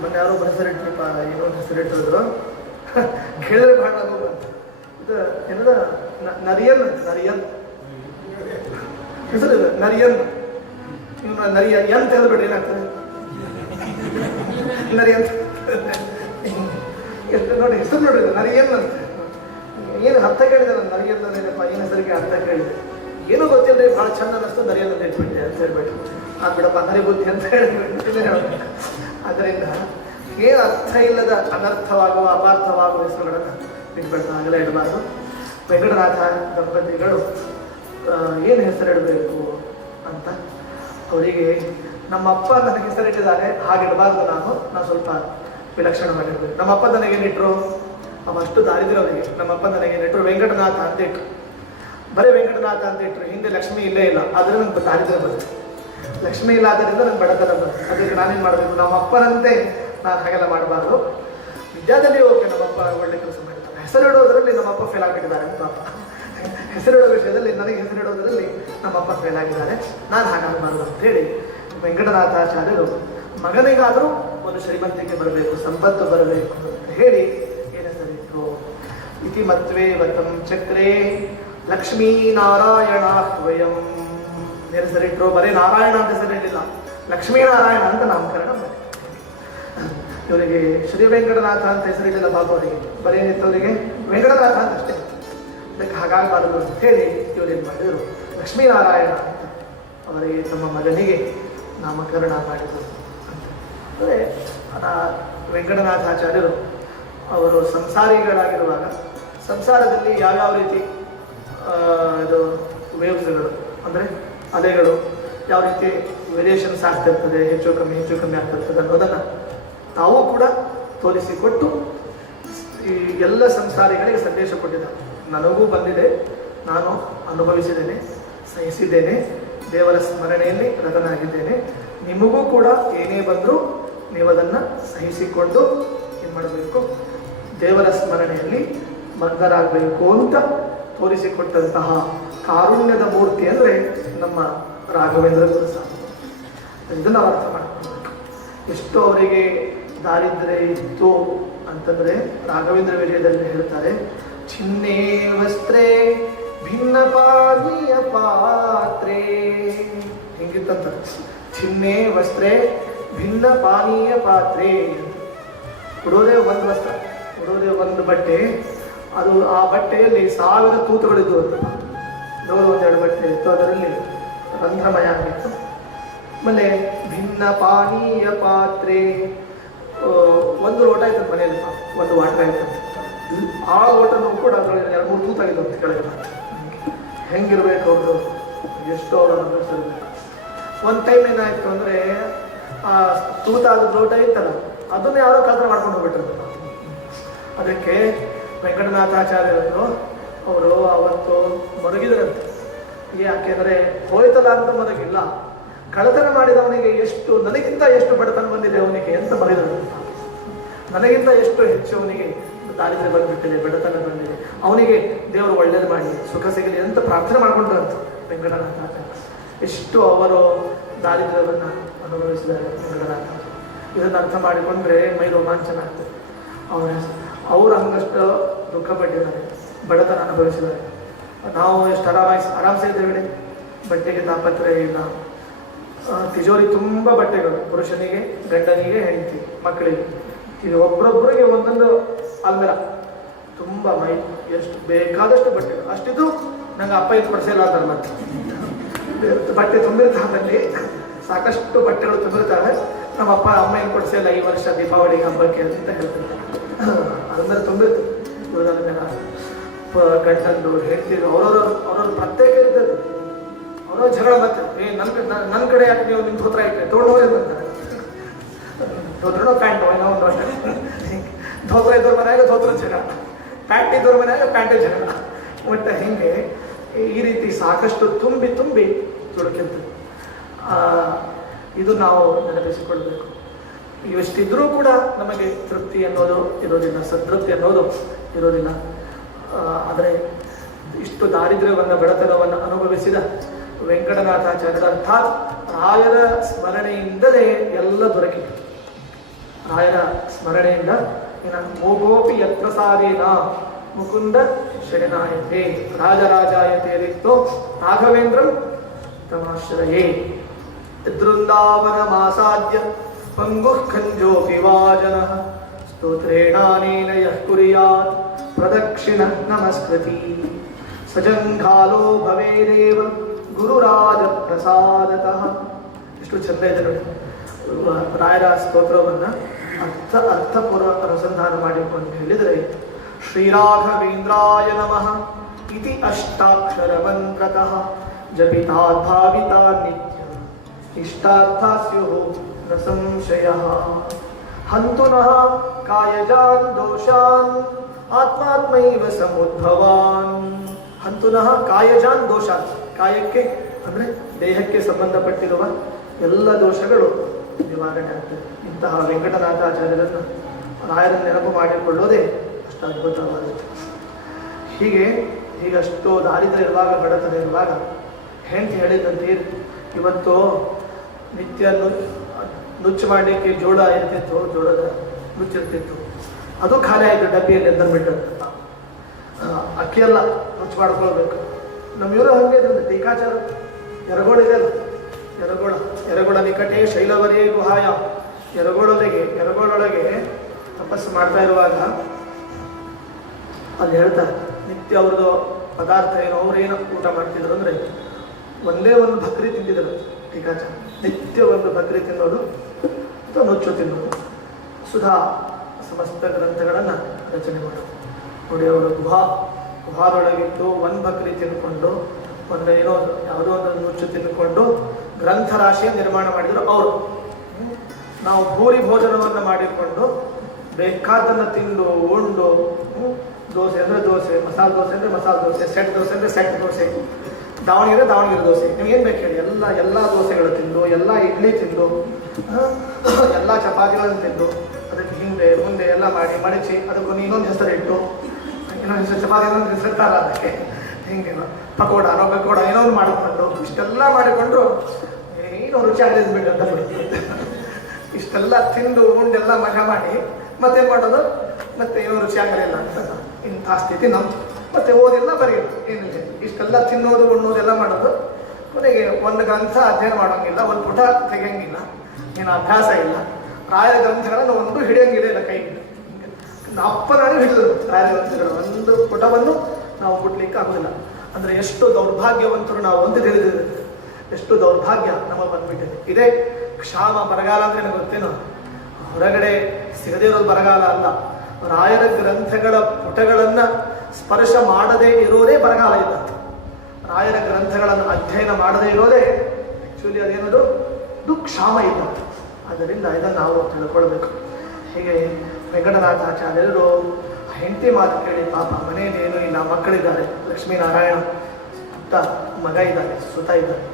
ಮೊನ್ನೆ ಯಾರೋ ಹೆಸರಿಟ್ರಪ್ಪ, ಏನೋ ಹೆಸರಿಟ್ಟಿದ್ರು, ಕೇಳಿದ್ರೆ ಭಾಳ ನಗು ಅಂತ. ಇದು ಏನದ ನರಿಯನ್ ಅಂತ, ನರಿಯನ್ ಹೆಸರು, ನರಿಯನ್. ಇವ್ನ ನರಿಯ ಎನ್ ತೆಗೆದ್ಬಿಟ್ರೆ ಏನಾಗ್ತದೆ? ನರಿಯನ್ ಎಷ್ಟು ನೋಡಿ, ಹೆಸರು ನೋಡ್ರಿ, ನರಿಯನ್ ಅಂತ. ಏನು ಅರ್ಥ ಕೇಳಿದೆ ನಾನು, ನರಿಯನ್ ಅಂದೇನಪ್ಪ, ಏನು ಹೆಸರಿಗೆ ಅರ್ಥ ಕೇಳಿದೆ, ಏನೂ ಗೊತ್ತಿಲ್ಲ, ಭಾಳ ಚಂದ ಅನ್ನಿಸ್ತು, ನರಿಯನ್ ಅಂತ ಇಟ್ಬಿಟ್ಟೆ ಅಂತ ಹೇಳ್ಬಿಟ್ಟು, ಬಿಡಪ್ಪ ನರಿ ಬುದ್ಧಿ ಅಂತ ಹೇಳಿಬಿಟ್ಟು. ಆದ್ದರಿಂದ ಏನು ಅರ್ಥ ಇಲ್ಲದ ಅನರ್ಥವಾಗುವ ಅಪಾರ್ಥವಾಗುವ ಹೆಸರುಗಳನ್ನು ಇಟ್ಬಿಡ್ತಾ ಆಗಲೇ ಇಡಬಾರ್ದು. ವೆಂಕಟನಾಥ ದಂಪತಿಗಳು ಏನು ಹೆಸರಿಡಬೇಕು ಅಂತ ಅವರಿಗೆ, ನಮ್ಮಪ್ಪ ನನಗೆ ಹೆಸರಿಟ್ಟಿದ್ದಾರೆ ಹಾಗಿಡಬಾರ್ದು, ನಾನು ಸ್ವಲ್ಪ ವಿಲಕ್ಷಣವಾಗಿರ್ಬೇಕು. ನಮ್ಮಪ್ಪ ನನಗೇನಿಟ್ರು, ಅವಷ್ಟು ದಾರಿದ್ರ್ಯವರಿಗೆ. ನಮ್ಮಪ್ಪ ನನಗೇನಿಟ್ರು ವೆಂಕಟನಾಥ ಅಂತ ಇಟ್ರು, ಬರೀ ವೆಂಕಟನಾಥ ಅಂತ ಇಟ್ರು. ಹಿಂದೆ ಲಕ್ಷ್ಮಿ ಇಲ್ಲೇ ಇಲ್ಲ, ಆದರೆ ನಂಗೆ ದಾರಿದ್ರ್ಯ ಬಂತು. ಲಕ್ಷ್ಮಿ ಇಲ್ಲ ಆದ್ದರಿಂದ ನಂಗೆ ಬಡತನ ಬಂತು. ಅದಕ್ಕೆ ನಾನೇನು ಮಾಡಬೇಕು? ನಮ್ಮ ಅಪ್ಪನಂತೆ ನಾನು ಹಾಗೆಲ್ಲ ಮಾಡಬಾರ್ದು. ವಿದ್ಯಾದಲ್ಲಿ ಓಕೆ, ನಮ್ಮಪ್ಪ ಒಳ್ಳೆ ಕೆಲಸ ಮಾಡಿರ್ತಾರೆ. ಹೆಸರಿಡೋದ್ರಲ್ಲಿ ನಮ್ಮಪ್ಪ ಫೇಲ್ ಆಗಿಬಿಟ್ಟಿದ್ದಾರೆ ಅಂತ. ಹೆಸರಿಡೋ ವಿಷಯದಲ್ಲಿ, ನನಗೆ ಹೆಸರಿಡೋದ್ರಲ್ಲಿ ನಮ್ಮಪ್ಪ ಫೇಲ್ ಆಗಿದ್ದಾರೆ, ನಾನು ಹಾಗಾಗಬಾರ್ದು ಅಂತೇಳಿ ವೆಂಕಟನಾಥಾಚಾರ್ಯರು ಮಗನಿಗಾದರೂ ಒಂದು ಶ್ರೀಮಂತಿಕೆ ಬರಬೇಕು, ಸಂಪತ್ತು ಬರಬೇಕು ಅಂತ ಹೇಳಿ ಏನು ಹೆಸರಿಟ್ಟರು? ಇತಿ ಮತ್ವೇ ವತಂ ಚಕ್ರೇ ಲಕ್ಷ್ಮೀನಾರಾಯಣ ಸ್ವಯಂ ಹೆಸರಿಟ್ಟರು. ಬರೀ ನಾರಾಯಣ ಅಂತ ಹೆಸರಿಡಲಿಲ್ಲ, ಲಕ್ಷ್ಮೀನಾರಾಯಣ ಅಂತ ನಾಮಕರಣ ಮಾಡಿ. ಇವರಿಗೆ ಶ್ರೀ ವೆಂಕಟನಾಥ ಅಂತ ಹೆಸರಿಡಲಿಲ್ಲ ಪಾಪ ಅವರಿಗೆ, ಬರೀ ಏನಿತ್ತು ಅವರಿಗೆ ವೆಂಕಟನಾಥ ಅಂತ ಅಷ್ಟೇ. ಅದಕ್ಕೆ ಹಾಗಾಗಬಾರದು ಅಂತ ಹೇಳಿ ಇವರೇನು ಮಾಡಿದರು, ಲಕ್ಷ್ಮೀನಾರಾಯಣ ಅಂತ ಅವರಿಗೆ ತಮ್ಮ ಮಗನಿಗೆ ನಾಮಕರಣ ಮಾಡಿದರು ಅಂತ. ಅಂದರೆ ವೆಂಕಟನಾಥಾಚಾರ್ಯರು ಅವರು ಸಂಸಾರಿಗಳಾಗಿರುವಾಗ ಸಂಸಾರದಲ್ಲಿ ಯಾವ್ಯಾವ ರೀತಿ ಇದು ವೇವ್ಸ್ಗಳು ಅಂದರೆ ಅಲೆಗಳು ಯಾವ ರೀತಿ ವೇರಿಯೇಷನ್ಸ್ ಆಗ್ತಿರ್ತದೆ, ಹೆಚ್ಚು ಕಮ್ಮಿ ಆಗ್ತಿರ್ತದೆ ಅನ್ನೋದನ್ನು ತಾವು ಕೂಡ ತೋರಿಸಿಕೊಟ್ಟು ಈ ಎಲ್ಲ ಸಂಸಾರಿಗಳಿಗೆ ಸಂದೇಶ ಕೊಟ್ಟಿದ್ದಾರೆ. ನನಗೂ ಬಂದಿದೆ, ನಾನು ಅನುಭವಿಸಿದ್ದೇನೆ, ಸಹಿಸಿದ್ದೇನೆ, ದೇವರ ಸ್ಮರಣೆಯಲ್ಲಿ ರತನಾಗಿದ್ದೇನೆ. ನಿಮಗೂ ಕೂಡ ಏನೇ ಬಂದರೂ ನೀವು ಅದನ್ನು ಸಹಿಸಿಕೊಂಡು ಏನು ಮಾಡಬೇಕು, ದೇವರ ಸ್ಮರಣೆಯಲ್ಲಿ ಮಗ್ನರಾಗಬೇಕು ಅಂತ ತೋರಿಸಿಕೊಟ್ಟಂತಹ ಕಾರುಣ್ಯದ ಮೂರ್ತಿ ಅಂದರೆ ನಮ್ಮ ರಾಘವೇಂದ್ರ ಪ್ರಸಾದ್. ಇದನ್ನು ಅರ್ಥ ಮಾಡ್ಕೊಳ್ಬೇಕು. ಎಷ್ಟೋ ಅವರಿಗೆ ದಾರಿದ್ರ್ಯ ಇತ್ತು ಅಂತಂದರೆ ರಾಘವೇಂದ್ರ ವಿಜಯದಲ್ಲಿ ಹೇಳ್ತಾರೆ, ಚಿನ್ನೇ ವಸ್ತ್ರೇ ಭಿನ್ನ ಪಾನೀಯ ಪಾತ್ರೆ. ಹಿಂಗಿತ್ತಂತ, ಚಿನ್ನೇ ವಸ್ತ್ರೇ ಭಿನ್ನ ಪಾನೀಯ ಪಾತ್ರೆ. ಉಡೋದೇ ಒಂದು ವಸ್ತ್ರ, ಉಡೋದೇ ಒಂದು ಬಟ್ಟೆ, ಅದು ಆ ಬಟ್ಟೆಯಲ್ಲಿ 1000 ತೂತುಗಳಿದ್ದು ಅಂತ. ಒಂದೆರಡು ಬಟ್ಟೆ ಇತ್ತು, ಅದರಲ್ಲಿ ರಂಧ್ರಮಯ ಆಗಿತ್ತು. ಆಮೇಲೆ ಭಿನ್ನ ಪಾನೀಯ ಪಾತ್ರೆ, ಒಂದು ಲೋಟ ಇತ್ತು ಮನೆಯಲ್ಲಿ, ಒಂದು ವಾಟರ್ ಆಯ್ತು. ಆ ಲೋಟನೂ ಕೂಡ ಅದರಲ್ಲಿ 2-3 ತೂತಾಗಿದ್ದು ಅಂತ ಕೆಳಗೆ. ಹೆಂಗಿರ್ಬೇಕು ಅವರು, ಎಷ್ಟೋ ಅವರು ಅನುಭವಿಸಿರ್ಬೇಕು. ಒಂದು ಟೈಮ್ ಏನಾಯಿತು ಅಂದರೆ, ಆ ತೂತಾದ ಲೋಟ ಇತ್ತಲ್ಲ, ಅದನ್ನೇ ಯಾರೋ ಕಲ್ಪನೆ ಮಾಡ್ಕೊಂಡು ಹೋಗ್ಬಿಟ್ರು. ಅದಕ್ಕೆ ವೆಂಕಟನಾಥಾಚಾರ್ಯರು ಅವರು ಅವತ್ತು ಮರುಗಿದ್ರಂತೆ. ಯಾಕೆಂದರೆ ಹೋಯ್ತಲ್ಲ ಅಂತ ಮರುಗಿಲ್ಲ, ಕಳ್ಳತನ ಮಾಡಿದವನಿಗೆ ಎಷ್ಟು, ನನಗಿಂತ ಎಷ್ಟು ಬಡತನ ಬಂದಿದೆ ಅವನಿಗೆ ಅಂತ ಬರೆದರು. ನನಗಿಂತ ಎಷ್ಟು ಹೆಚ್ಚು ಅವನಿಗೆ ದಾರಿದ್ರ್ಯ ಬಂದುಬಿಟ್ಟಿದೆ, ಬಡತನ ಬಂದಿದೆ, ಅವನಿಗೆ ದೇವರು ಒಳ್ಳೇದು ಮಾಡಿ ಸುಖ ಸಿಗಲಿ ಅಂತ ಪ್ರಾರ್ಥನೆ ಮಾಡಿಕೊಂಡ್ರಂತ ವೆಂಕಟನಾಥಾಚಾರ್ಯ. ಎಷ್ಟು ಅವರು ದಾರಿದ್ರ್ಯವನ್ನು ಅನುಭವಿಸಿದ್ದಾರೆ ವೆಂಕಟನಾಥ. ಇದನ್ನು ಅರ್ಥ ಮಾಡಿಕೊಂಡ್ರೆ ಮೈ ರೋಮಾಂಚನ ಆಗ್ತದೆ. ಅವರು ಹಂಗಷ್ಟು ದುಃಖ ಪಟ್ಟಿದ್ದಾರೆ, ಬಡತನ ಅನುಭವಿಸಿದ್ದಾರೆ. ನಾವು ಎಷ್ಟು ಆರಾಮ್ಸೆ ಇದ್ದೇವೆ, ಬಟ್ಟೆಗೆ ತಾಪತ್ರೆ ಇಲ್ಲ, ತಿಜೋರಿ ತುಂಬ ಬಟ್ಟೆಗಳು, ಪುರುಷನಿಗೆ, ಗಂಡನಿಗೆ, ಹೆಂಡತಿ, ಮಕ್ಕಳಿಗೆ, ಇದು ಒಬ್ಬರೊಬ್ಬರಿಗೆ ಒಂದೊಂದು ಅಲ್ಮೆರ ತುಂಬ ಮೈ ಎಷ್ಟು ಬೇಕಾದಷ್ಟು ಬಟ್ಟೆಗಳು ಅಷ್ಟಿದ್ದು ನಂಗೆ ಅಪ್ಪ ಇದು ಕೊಡಿಸಿಲ್ಲ ಅಂತಾರೆ. ಮತ್ತೆ ಬಟ್ಟೆ ತುಂಬಿರ್ತಾವಲ್ಲಿ ಸಾಕಷ್ಟು ಬಟ್ಟೆಗಳು ತುಂಬಿರ್ತಾವೆ. ನಮ್ಮ ಅಪ್ಪ ಅಮ್ಮ ಏನು ಕೊಡಿಸಿಲ್ಲ ಈ ವರ್ಷ ದೀಪಾವಳಿ ಹಬ್ಬಕ್ಕೆ ಅಂತ ಹೇಳ್ತಾರೆ. ಅದಂದ್ರೆ ತುಂಬಿರ್ತು. ಗಂಟಂದು ಹೆಂಡ್ತಿರು ಅವ್ರವ್ರ ಪ್ರತ್ಯೇಕ ಇರ್ತದೆ. ಅವ್ರವ್ರ ಜಗಳ ಮತ್ತೆ ನನ್ನ ಕಡೆ ಯಾಕೆ ನೀವು ನಿಮ್ಮ ಧೋತ್ರ ಇಟ್ಟರೆ ತೊಗೊಂಡೋಗಿ ಬರ್ತಾರೆ. ಧೋತ್ರನೋ ಪ್ಯಾಂಟು ಏನೋ ಒಂದು ಅಷ್ಟೇ. ಧೋತ್ರ ಇದ್ದವ್ರ ಮನೆಯಾಗ ಧೋತ್ರ ಜಗಳ, ಪ್ಯಾಂಟ್ ಇದ್ದವ್ರ ಮನೆಯಾಗ ಪ್ಯಾಂಟೇ ಜಗಳ. ಒಟ್ಟು ಹಿಂಗೆ ಈ ರೀತಿ ಸಾಕಷ್ಟು ತುಂಬಿ ತುಡುಕಿರ್ತದೆ. ಇದು ನಾವು ನೆನಪಿಸಿಕೊಳ್ಬೇಕು. ಇವೆಷ್ಟಿದ್ರೂ ಕೂಡ ನಮಗೆ ತೃಪ್ತಿ ಅನ್ನೋದು ಇರೋದಿಲ್ಲ, ಸಂತೃಪ್ತಿ ಅನ್ನೋದು ಇರೋದಿಲ್ಲ. ಆದರೆ ಇಷ್ಟು ದಾರಿದ್ರ್ಯವನ್ನು ಬಡತನವನ್ನು ಅನುಭವಿಸಿದ ವೆಂಕಟನಾಥಾಚಾರ್ಯರ ಅರ್ಥಾತ್ ರಾಯರ ಸ್ಮರಣೆಯಿಂದಲೇ ಎಲ್ಲ ದೊರಕಿತು. ರಾಯರ ಸ್ಮರಣೆಯಿಂದ ಮೂಗೋಪಿ ಯತ್ಪ್ರಸಾರೇನ ಮುಕುಂದ ಶರಣಾಯತೆ ರಾಜರಾಜಾಯತೆ ರಿಕ್ತೋ ರಾಘವೇಂದ್ರಂ ತಮಾಶ್ರಯೇ ಬೃಂದಾವನ ಮಾಸಾದ್ಯ ಪಂಗುಃ ಖಂಜೋಪಿ ವಾಜನಃ ಸ್ತೋತ್ರೇಣಾನೇನ ಯಃ ಕುರ್ಯಾತ್ ಪ್ರದಕ್ಷಿಣ ನಮಸ್ಕೃತಿ ಸಜಂಘಾಲೋ ಭವೇದೇವ ಗುರುರಾಜ ಪ್ರಸಾದತಃ. ಎಷ್ಟು ಚಂದ ಇದೆ ನೋಡಿ. ರಾಯರ ಸ್ತೋತ್ರವನ್ನು ಅರ್ಥಪೂರ್ವ ಅನುಸಂಧಾನ ಮಾಡಿಕೊಂಡು ಹೇಳಿದರೆ ಶ್ರೀರಾಘವೇಂದ್ರಾಯ ನಮಃ ಇತಿ ಅಷ್ಟಾಕ್ಷರ ಮಂತ್ರತಃ ಜಪಿತಾತ್ ಭಾವಿತಾ ನಿತ್ಯ ಇಷ್ಟಾರ್ಥ ಸ್ಯುಃ ನ ಸಂಶಯಃ ಹಂತುನಃ ಕಾಯಜಾನ್ ದೋಷಾನ್ ಆತ್ಮಾತ್ಮೈವ ಸಮುದ್ಭವಾನ್. ಹಂತುನಃ ಕಾಯಜಾನ್ ದೋಷಾನ್, ಕಾಯಕ್ಕೆ ಅಂದರೆ ದೇಹಕ್ಕೆ ಸಂಬಂಧಪಟ್ಟಿರುವ ಎಲ್ಲ ದೋಷಗಳು ನಿವಾರಣೆ ಆಗ್ತದೆ. ಇಂತಹ ವೆಂಕಟನಾಥಾಚಾರ್ಯರನ್ನು ರಾಯರ ನೆನಪು ಮಾಡಿಕೊಳ್ಳೋದೇ ಅಷ್ಟು ಅದ್ಭುತವಾಗುತ್ತೆ. ಹೀಗಷ್ಟು ದಾರಿದ್ರ್ಯ ಇರುವಾಗ, ಬಡತನ ಇರುವಾಗ ಹೆಂಡತಿ ಹೇಳಿದಂತೆ ಇವತ್ತು ನಿತ್ಯ ನುಚ್ಚು ಮಾಡಲಿಕ್ಕೆ ಜೋಳ ಇರ್ತಿತ್ತು, ಜೋಳದ ನುಚ್ಚಿರ್ತಿತ್ತು, ಅದು ಖಾಲಿ ಆಯಿತು ಡಬ್ಬಿಯಲ್ಲಿ ಎಂದ ಬಿಟ್ಟು. ಅಕ್ಕಿಯೆಲ್ಲ ನುಚ್ಚು ಮಾಡ್ಕೊಳ್ಬೇಕು. ನಮ್ಮ ಇವರು ಹಾಗೆ ಇದ್ರೆ ಟೀಕಾಚಾರ ಎರಗೋಳ ಇದೆ ಅಲ್ಲ, ಎರಗೋಳ ನಿಕಟೆ ಶೈಲವರೇ ಗುಹಾಯ. ಎರಗೋಳೊಳಗೆ ತಪಸ್ಸು ಮಾಡ್ತಾ ಇರುವಾಗ ಅಲ್ಲಿ ಹೇಳ್ತಾರೆ ನಿತ್ಯ ಅವ್ರದ್ದು ಪದಾರ್ಥ ಏನೋ ಅವ್ರೇನು ಊಟ ಮಾಡ್ತಿದ್ರು ಅಂದರೆ ಒಂದೇ ಒಂದು ಭಕ್ರಿ ತಿಂತಿದ್ರು ಟೀಕಾಚಾರ. ನಿತ್ಯ ಒಂದು ಭಕ್ರಿ ತಿನ್ನೋದು ಅಥವಾ ನುಚ್ಚು ತಿನ್ನೋದು. ಸುಧಾ ಸಮಸ್ತ ಗ್ರಂಥಗಳನ್ನು ರಚನೆ ಮಾಡೋದು ನೋಡಿ. ಅವರು ಗುಹಾದೊಳಗಿದ್ದು ಒಂದು ಭಕ್ರಿ ತಿನ್ಕೊಂಡು ಏನೋ ಯಾವುದೋ ಒಂದು ನುಚ್ಚು ತಿಂದುಕೊಂಡು ಗ್ರಂಥ ರಾಶಿಯ ನಿರ್ಮಾಣ ಮಾಡಿದ್ರು ಅವರು. ನಾವು ಭೂರಿ ಭೋಜನವನ್ನು ಮಾಡಿಕೊಂಡು ಬೇಕಾದನ್ನು ತಿಂದು ಉಂಡು, ದೋಸೆ ಅಂದರೆ ದೋಸೆ, ಮಸಾಲೆ ದೋಸೆ ಅಂದರೆ ಮಸಾಲೆ ದೋಸೆ, ಸೆಟ್ ದೋಸೆ ಅಂದರೆ ಸೆಟ್ ದೋಸೆ, ದಾವಣಗೆರೆ ದೋಸೆ, ನಿಮ್ಗೇನು ಬೇಕು ಹೇಳಿ ಎಲ್ಲ ದೋಸೆಗಳು ತಿಂದು, ಎಲ್ಲ ಇಡ್ಲಿ ತಿಂದು, ಎಲ್ಲ ಚಪಾತಿಗಳನ್ನು ತಿಂದು, ಅದಕ್ಕೆ ಹಿಂದೆ ಮುಂದೆ ಎಲ್ಲ ಮಾಡಿ ಮಡಚಿ ಅದಕ್ಕೊಂದು ಇನ್ನೊಂದು ಹೆಸರು ಇಟ್ಟು, ಇನ್ನೊಂದು ಹೆಸರು ಚಪಾತಿ ಇನ್ನೊಂದು ಹೆಸರಿರ್ತಾರ ಅದಕ್ಕೆ ಹಿಂಗೆ ಪಕೋಡ ಏನೋ ಒಂದು ಮಾಡಿಕೊಂಡು ಇಷ್ಟೆಲ್ಲ ಮಾಡಿಕೊಂಡ್ರು ಏನೋ ರುಚಿ ಆಗಿದ್ಬಿಟ್ಟು ಅಂತ ಬಿಡುತ್ತೆ. ಇಷ್ಟೆಲ್ಲ ತಿಂದು ಉಂಡೆಲ್ಲ ಮಜಾ ಮಾಡಿ ಮತ್ತೇನು ಮಾಡೋದು, ಮತ್ತೆ ಏನೋ ರುಚಿ ಆಗಲಿಲ್ಲ ಅಂತ ಇಂಥ ಸ್ಥಿತಿ ನಮ್ದು. ಮತ್ತೆ ಓದೆಲ್ಲ ಬರೆಯೋದು ಏನಿಲ್ಲ, ಇಷ್ಟೆಲ್ಲ ತಿನ್ನೋದು ಉಣ್ಣೋದೆಲ್ಲ ಮಾಡೋದು. ಕೊನೆಗೆ ಒಂದು ಗ್ರಂಥ ಅಧ್ಯಯನ ಮಾಡೋಂಗಿಲ್ಲ, ಒಂದು ಪುಟ ತೆಗಿಯಂಗಿಲ್ಲ, ಏನು ಅಭ್ಯಾಸ ಇಲ್ಲ. ರಾಯರ ಗ್ರಂಥಗಳನ್ನು ಒಂದು ಹಿಡಿಯಂಗಿಲ್ಲ ಕೈಗೆ. ಅಪ್ಪನಾಡು ಹಿಡಿದ್ರು ರಾಯರ ಗ್ರಂಥಗಳು ಒಂದು ಪುಟವನ್ನು ನಾವು ಮುಟ್ಲಿಕ್ಕೆ ಆಗೋದಿಲ್ಲ. ಅಂದರೆ ಎಷ್ಟು ದೌರ್ಭಾಗ್ಯವಂತರು ನಾವು ಅಂತ ತಿಳಿದಿದ್ದೇವೆ. ಎಷ್ಟು ದೌರ್ಭಾಗ್ಯ ನಮಗೆ ಬಂದ್ಬಿಟ್ಟಿದೆ. ಇದೇ ಕ್ಷಾಮ ಬರಗಾಲ ಅಂದರೆ ನನಗೆ ಗೊತ್ತೇನೋ, ಹೊರಗಡೆ ಸಿಗದೇ ಇರೋದು ಬರಗಾಲ ಅಲ್ಲ. ರಾಯರ ಗ್ರಂಥಗಳ ಪುಟಗಳನ್ನು ಸ್ಪರ್ಶ ಮಾಡದೇ ಇರೋದೇ ಬರಗಾಲ ಇಲ್ಲ. ರಾಯರ ಗ್ರಂಥಗಳನ್ನು ಅಧ್ಯಯನ ಮಾಡದೇ ಇರೋದೇ ಆ್ಯಕ್ಚುಲಿ ಅದೇನದು ಇದು ಕ್ಷಾಮ ಇಲ್ಲ. ಆದ್ದರಿಂದ ಇದನ್ನು ನಾವು ತಿಳ್ಕೊಳ್ಬೇಕು. ಹೀಗೆ ವೆಂಕಟನಾಥಾಚಾರ್ಯರು ಹೆಂಡತಿ ಮಾತು ಕೇಳಿ ಪಾಪ ಮನೆಯಲ್ಲಿ ಏನೂ ಇಲ್ಲ, ಮಕ್ಕಳಿದ್ದಾರೆ, ಲಕ್ಷ್ಮೀನಾರಾಯಣ ಪುಟ್ಟ ಮಗ ಇದ್ದಾರೆ, ಸುತ ಇದ್ದಾರೆ,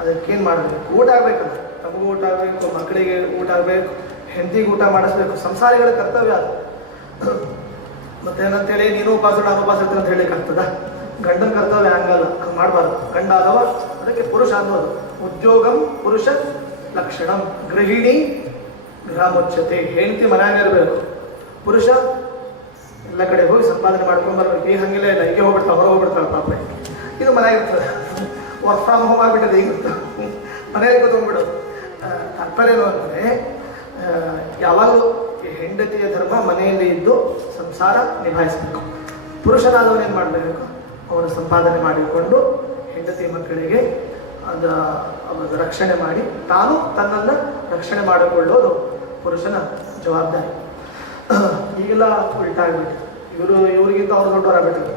ಅದಕ್ಕೇನು ಮಾಡಬೇಕು? ಊಟ ಆಗಬೇಕಲ್ಲ, ತಮಗೂ ಊಟ ಆಗಬೇಕು, ಮಕ್ಕಳಿಗೆ ಊಟ ಆಗಬೇಕು, ಹೆಂಡತಿಗೆ ಊಟ ಮಾಡಿಸ್ಬೇಕು. ಸಂಸಾರಿಗಳ ಕರ್ತವ್ಯ ಅದು. ಮತ್ತೇನಂತೇಳಿ ನೀನು ಉಪವಾಸ ನಾನು ಉಪವಾಸ ಇರ್ತೀನಿ ಅಂತ ಹೇಳಿಕ್ಕಾಗ್ತದ? ಗಂಡನ ಕರ್ತವ್ಯ ಹಂಗಲ್ಲ, ಹಂಗೆ ಮಾಡಬಾರ್ದು. ಗಂಡ ಆದವ ಅದಕ್ಕೆ ಪುರುಷ ಅನ್ನೋದು. ಉದ್ಯೋಗಂ ಪುರುಷ ಲಕ್ಷಣಂ ಗೃಹಿಣಿ ಗೃಹ ಮುಚ್ಚತೆ. ಹೆಂಡತಿ ಮನೆಯಾಗ ಇರಬೇಕು, ಪುರುಷ ಎಲ್ಲ ಕಡೆ ಹೋಗಿ ಸಂಪಾದನೆ ಮಾಡ್ಕೊಂಡು ಬರ್ಬೇಕು. ಈಗ ಹಂಗಿಲ್ಲ, ಇಲ್ಲ ಹೀಗೆ ಹೋಗ್ಬಿಡ್ತಾವೆ, ಹೊರ ಹೋಗ್ಬಿಡ್ತಾಳೆ ಪಾಪ. ಇದು ಮನೆಯಾಗಿರ್ತದೆ, ವರ್ಕ್ ಫ್ರಮ್ ಹೋಮ್ ಆಗಿಬಿಟ್ಟದೆ. ಈಗ ಮನೆಯಲ್ಲಿ ಕೂತ್ಕೊಂಡ್ಬಿಡೋದು. ತಾತ್ಪರ್ಯ ಏನು ಅಂದರೆ ಯಾವಾಗಲೂ ಹೆಂಡತಿಯ ಧರ್ಮ ಮನೆಯಲ್ಲಿ ಇದ್ದು ಸಂಸಾರ ನಿಭಾಯಿಸಬೇಕು. ಪುರುಷನಾದವನು ಏನು ಮಾಡಬೇಕು? ಅವನು ಸಂಪಾದನೆ ಮಾಡಿಕೊಂಡು ಹೆಂಡತಿ ಮಕ್ಕಳಿಗೆ ಅವರ ರಕ್ಷಣೆ ಮಾಡಿ ತಾನು ತನ್ನನ್ನು ರಕ್ಷಣೆ ಮಾಡಿಕೊಳ್ಳೋದು ಪುರುಷನ ಜವಾಬ್ದಾರಿ. ಈಗೆಲ್ಲ ಉಲ್ಟಾ ಆಗಿಬಿಟ್ಟು ಇವರಿಗಿಂತ ಅವ್ರು ದೊಡ್ಡವರಾಗ್ಬಿಟ್ಟಿದ್ರು.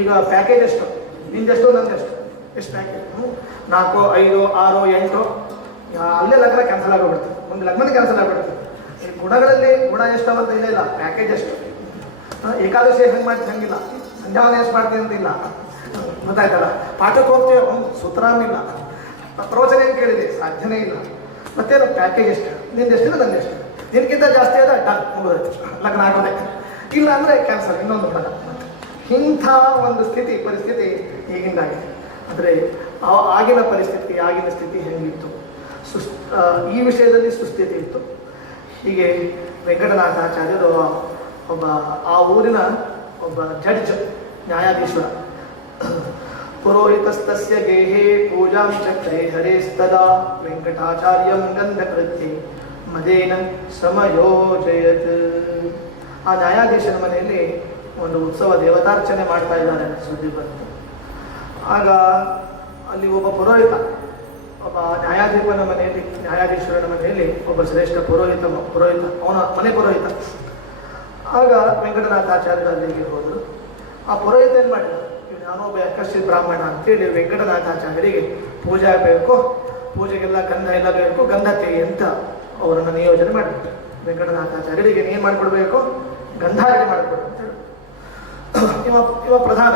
ಈಗ ಪ್ಯಾಕೇಜ್ ಎಷ್ಟು? ನಿಂದೆಷ್ಟು ನಂದೆಷ್ಟು? ಎಷ್ಟು ಪ್ಯಾಕೇಜ್? 4, 5, 6, 8 ಅಲ್ಲೇ ಲಗ್ನ ಕ್ಯಾನ್ಸಲ್ ಆಗೋಗ್ಬಿಡ್ತದೆ. ಒಂದು ಲಗ್ನ ಕ್ಯಾನ್ಸಲ್ ಆಗಿಬಿಡ್ತದೆ. ಈ ಗುಣಗಳಲ್ಲಿ ಗುಣ ಎಷ್ಟವಂತ ಇಲ್ಲ, ಪ್ಯಾಕೇಜ್ ಎಷ್ಟು. ಏಕಾದಶಿ ಹೆಂಗೆ ಮಾಡ್ತೀವಿ ಹಂಗಿಲ್ಲ, ಸಂಜಾವನೆ ಎಷ್ಟು ಮಾಡ್ತೀವಿ ಅಂತಿಲ್ಲ, ಗೊತ್ತಾಯ್ತಲ್ಲ. ಪಾಠಕ್ಕೆ ಹೋಗ್ತೀವಿ ಸೂತ್ರಾಮಿಲ್ಲ, ಪ್ರವಚನ ಏನು ಕೇಳಿದೆ ಸಾಧ್ಯನೇ ಇಲ್ಲ. ಮತ್ತೇನು ಪ್ಯಾಕೇಜ್ ಎಷ್ಟು? ನಿಂದೆಷ್ಟಿದೆ ನಂದೆಷ್ಟು? ನಿನ್ಗಿಂತ ಜಾಸ್ತಿ ಅದ ಡನ್, ಮುಗಿದೈತೆ, ಲಗ್ನ ಆಗೋದೆ. ಇಲ್ಲ ಅಂದರೆ ಕ್ಯಾನ್ಸಲ್, ಇನ್ನೊಂದು ಫಲ. ಇಂಥ ಒಂದು ಪರಿಸ್ಥಿತಿ ಈಗಿಂದಾಗಿದೆ. ಆದರೆ ಆಗಿನ ಪರಿಸ್ಥಿತಿ, ಆಗಿನ ಸ್ಥಿತಿ ಹೆಂಗಿತ್ತು? ಈ ವಿಷಯದಲ್ಲಿ ಸುಸ್ಥಿತಿ ಇತ್ತು. ಹೀಗೆ ವೆಂಕಟನಾಥಾಚಾರ್ಯರು ಒಬ್ಬ ಆ ಊರಿನ ಒಬ್ಬ ಜಡ್ಜ್, ನ್ಯಾಯಾಧೀಶ್ವರ. ಪುರೋಹಿತಸ್ತಸ್ಯ ಗೇಹೇ ಪೂಜಾಂ ಚಕ್ರೇ ಹರೇಸ್ತದಾ ವೆಂಕಟಾಚಾರ್ಯಂ ಗಂಧಕೃತ್ಯೆ ಮದೇನ ಸಮಯೋಜಯತ್. ಆ ನ್ಯಾಯಾಧೀಶನ ಮನೆಯಲ್ಲಿ ಒಂದು ಉತ್ಸವ ದೇವತಾರ್ಚನೆ ಮಾಡ್ತಾ ಇದ್ದಾರೆ ಸುದ್ದಿ ಬಂತು. ಆಗ ಅಲ್ಲಿ ಒಬ್ಬ ಪುರೋಹಿತ, ಒಬ್ಬ ನ್ಯಾಯಾಧೀಶನ ಮನೆಯಲ್ಲಿ ಒಬ್ಬ ಶ್ರೇಷ್ಠ ಪುರೋಹಿತ, ಅವನ ಮನೆ ಪುರೋಹಿತ. ಆಗ ವೆಂಕಟನಾಥಾಚಾರ್ಯರು ಅಲ್ಲಿಗೆ ಹೋದರು. ಆ ಪುರೋಹಿತ ಏನು ಮಾಡಿದ? ನಾನೊಬ್ಬ ಯಕಶ್ಚಿತ್ ಬ್ರಾಹ್ಮಣ ಅಂತೇಳಿ ವೆಂಕಟನಾಥಾಚಾರ್ಯರಿಗೆ ಪೂಜೆ ಆಗಬೇಕು, ಪೂಜೆಗೆಲ್ಲ ಗಂಧ ಎಲ್ಲ ಬೇಕು, ಗಂಧ ತೆಗಿ ಅಂತ ಅವರನ್ನು ನಿಯೋಜನೆ ಮಾಡಿಬಿಟ್ಟು ವೆಂಕಟನಾಥಾಚಾರ್ಯರಿಗೆ ಏನು ಮಾಡಿಕೊಡ್ಬೇಕು? ಗಂಧ ರೆಡಿ ಮಾಡಿಕೊಡು ಅಂತ ಹೇಳಿ. ಇವ ಪ್ರಧಾನ,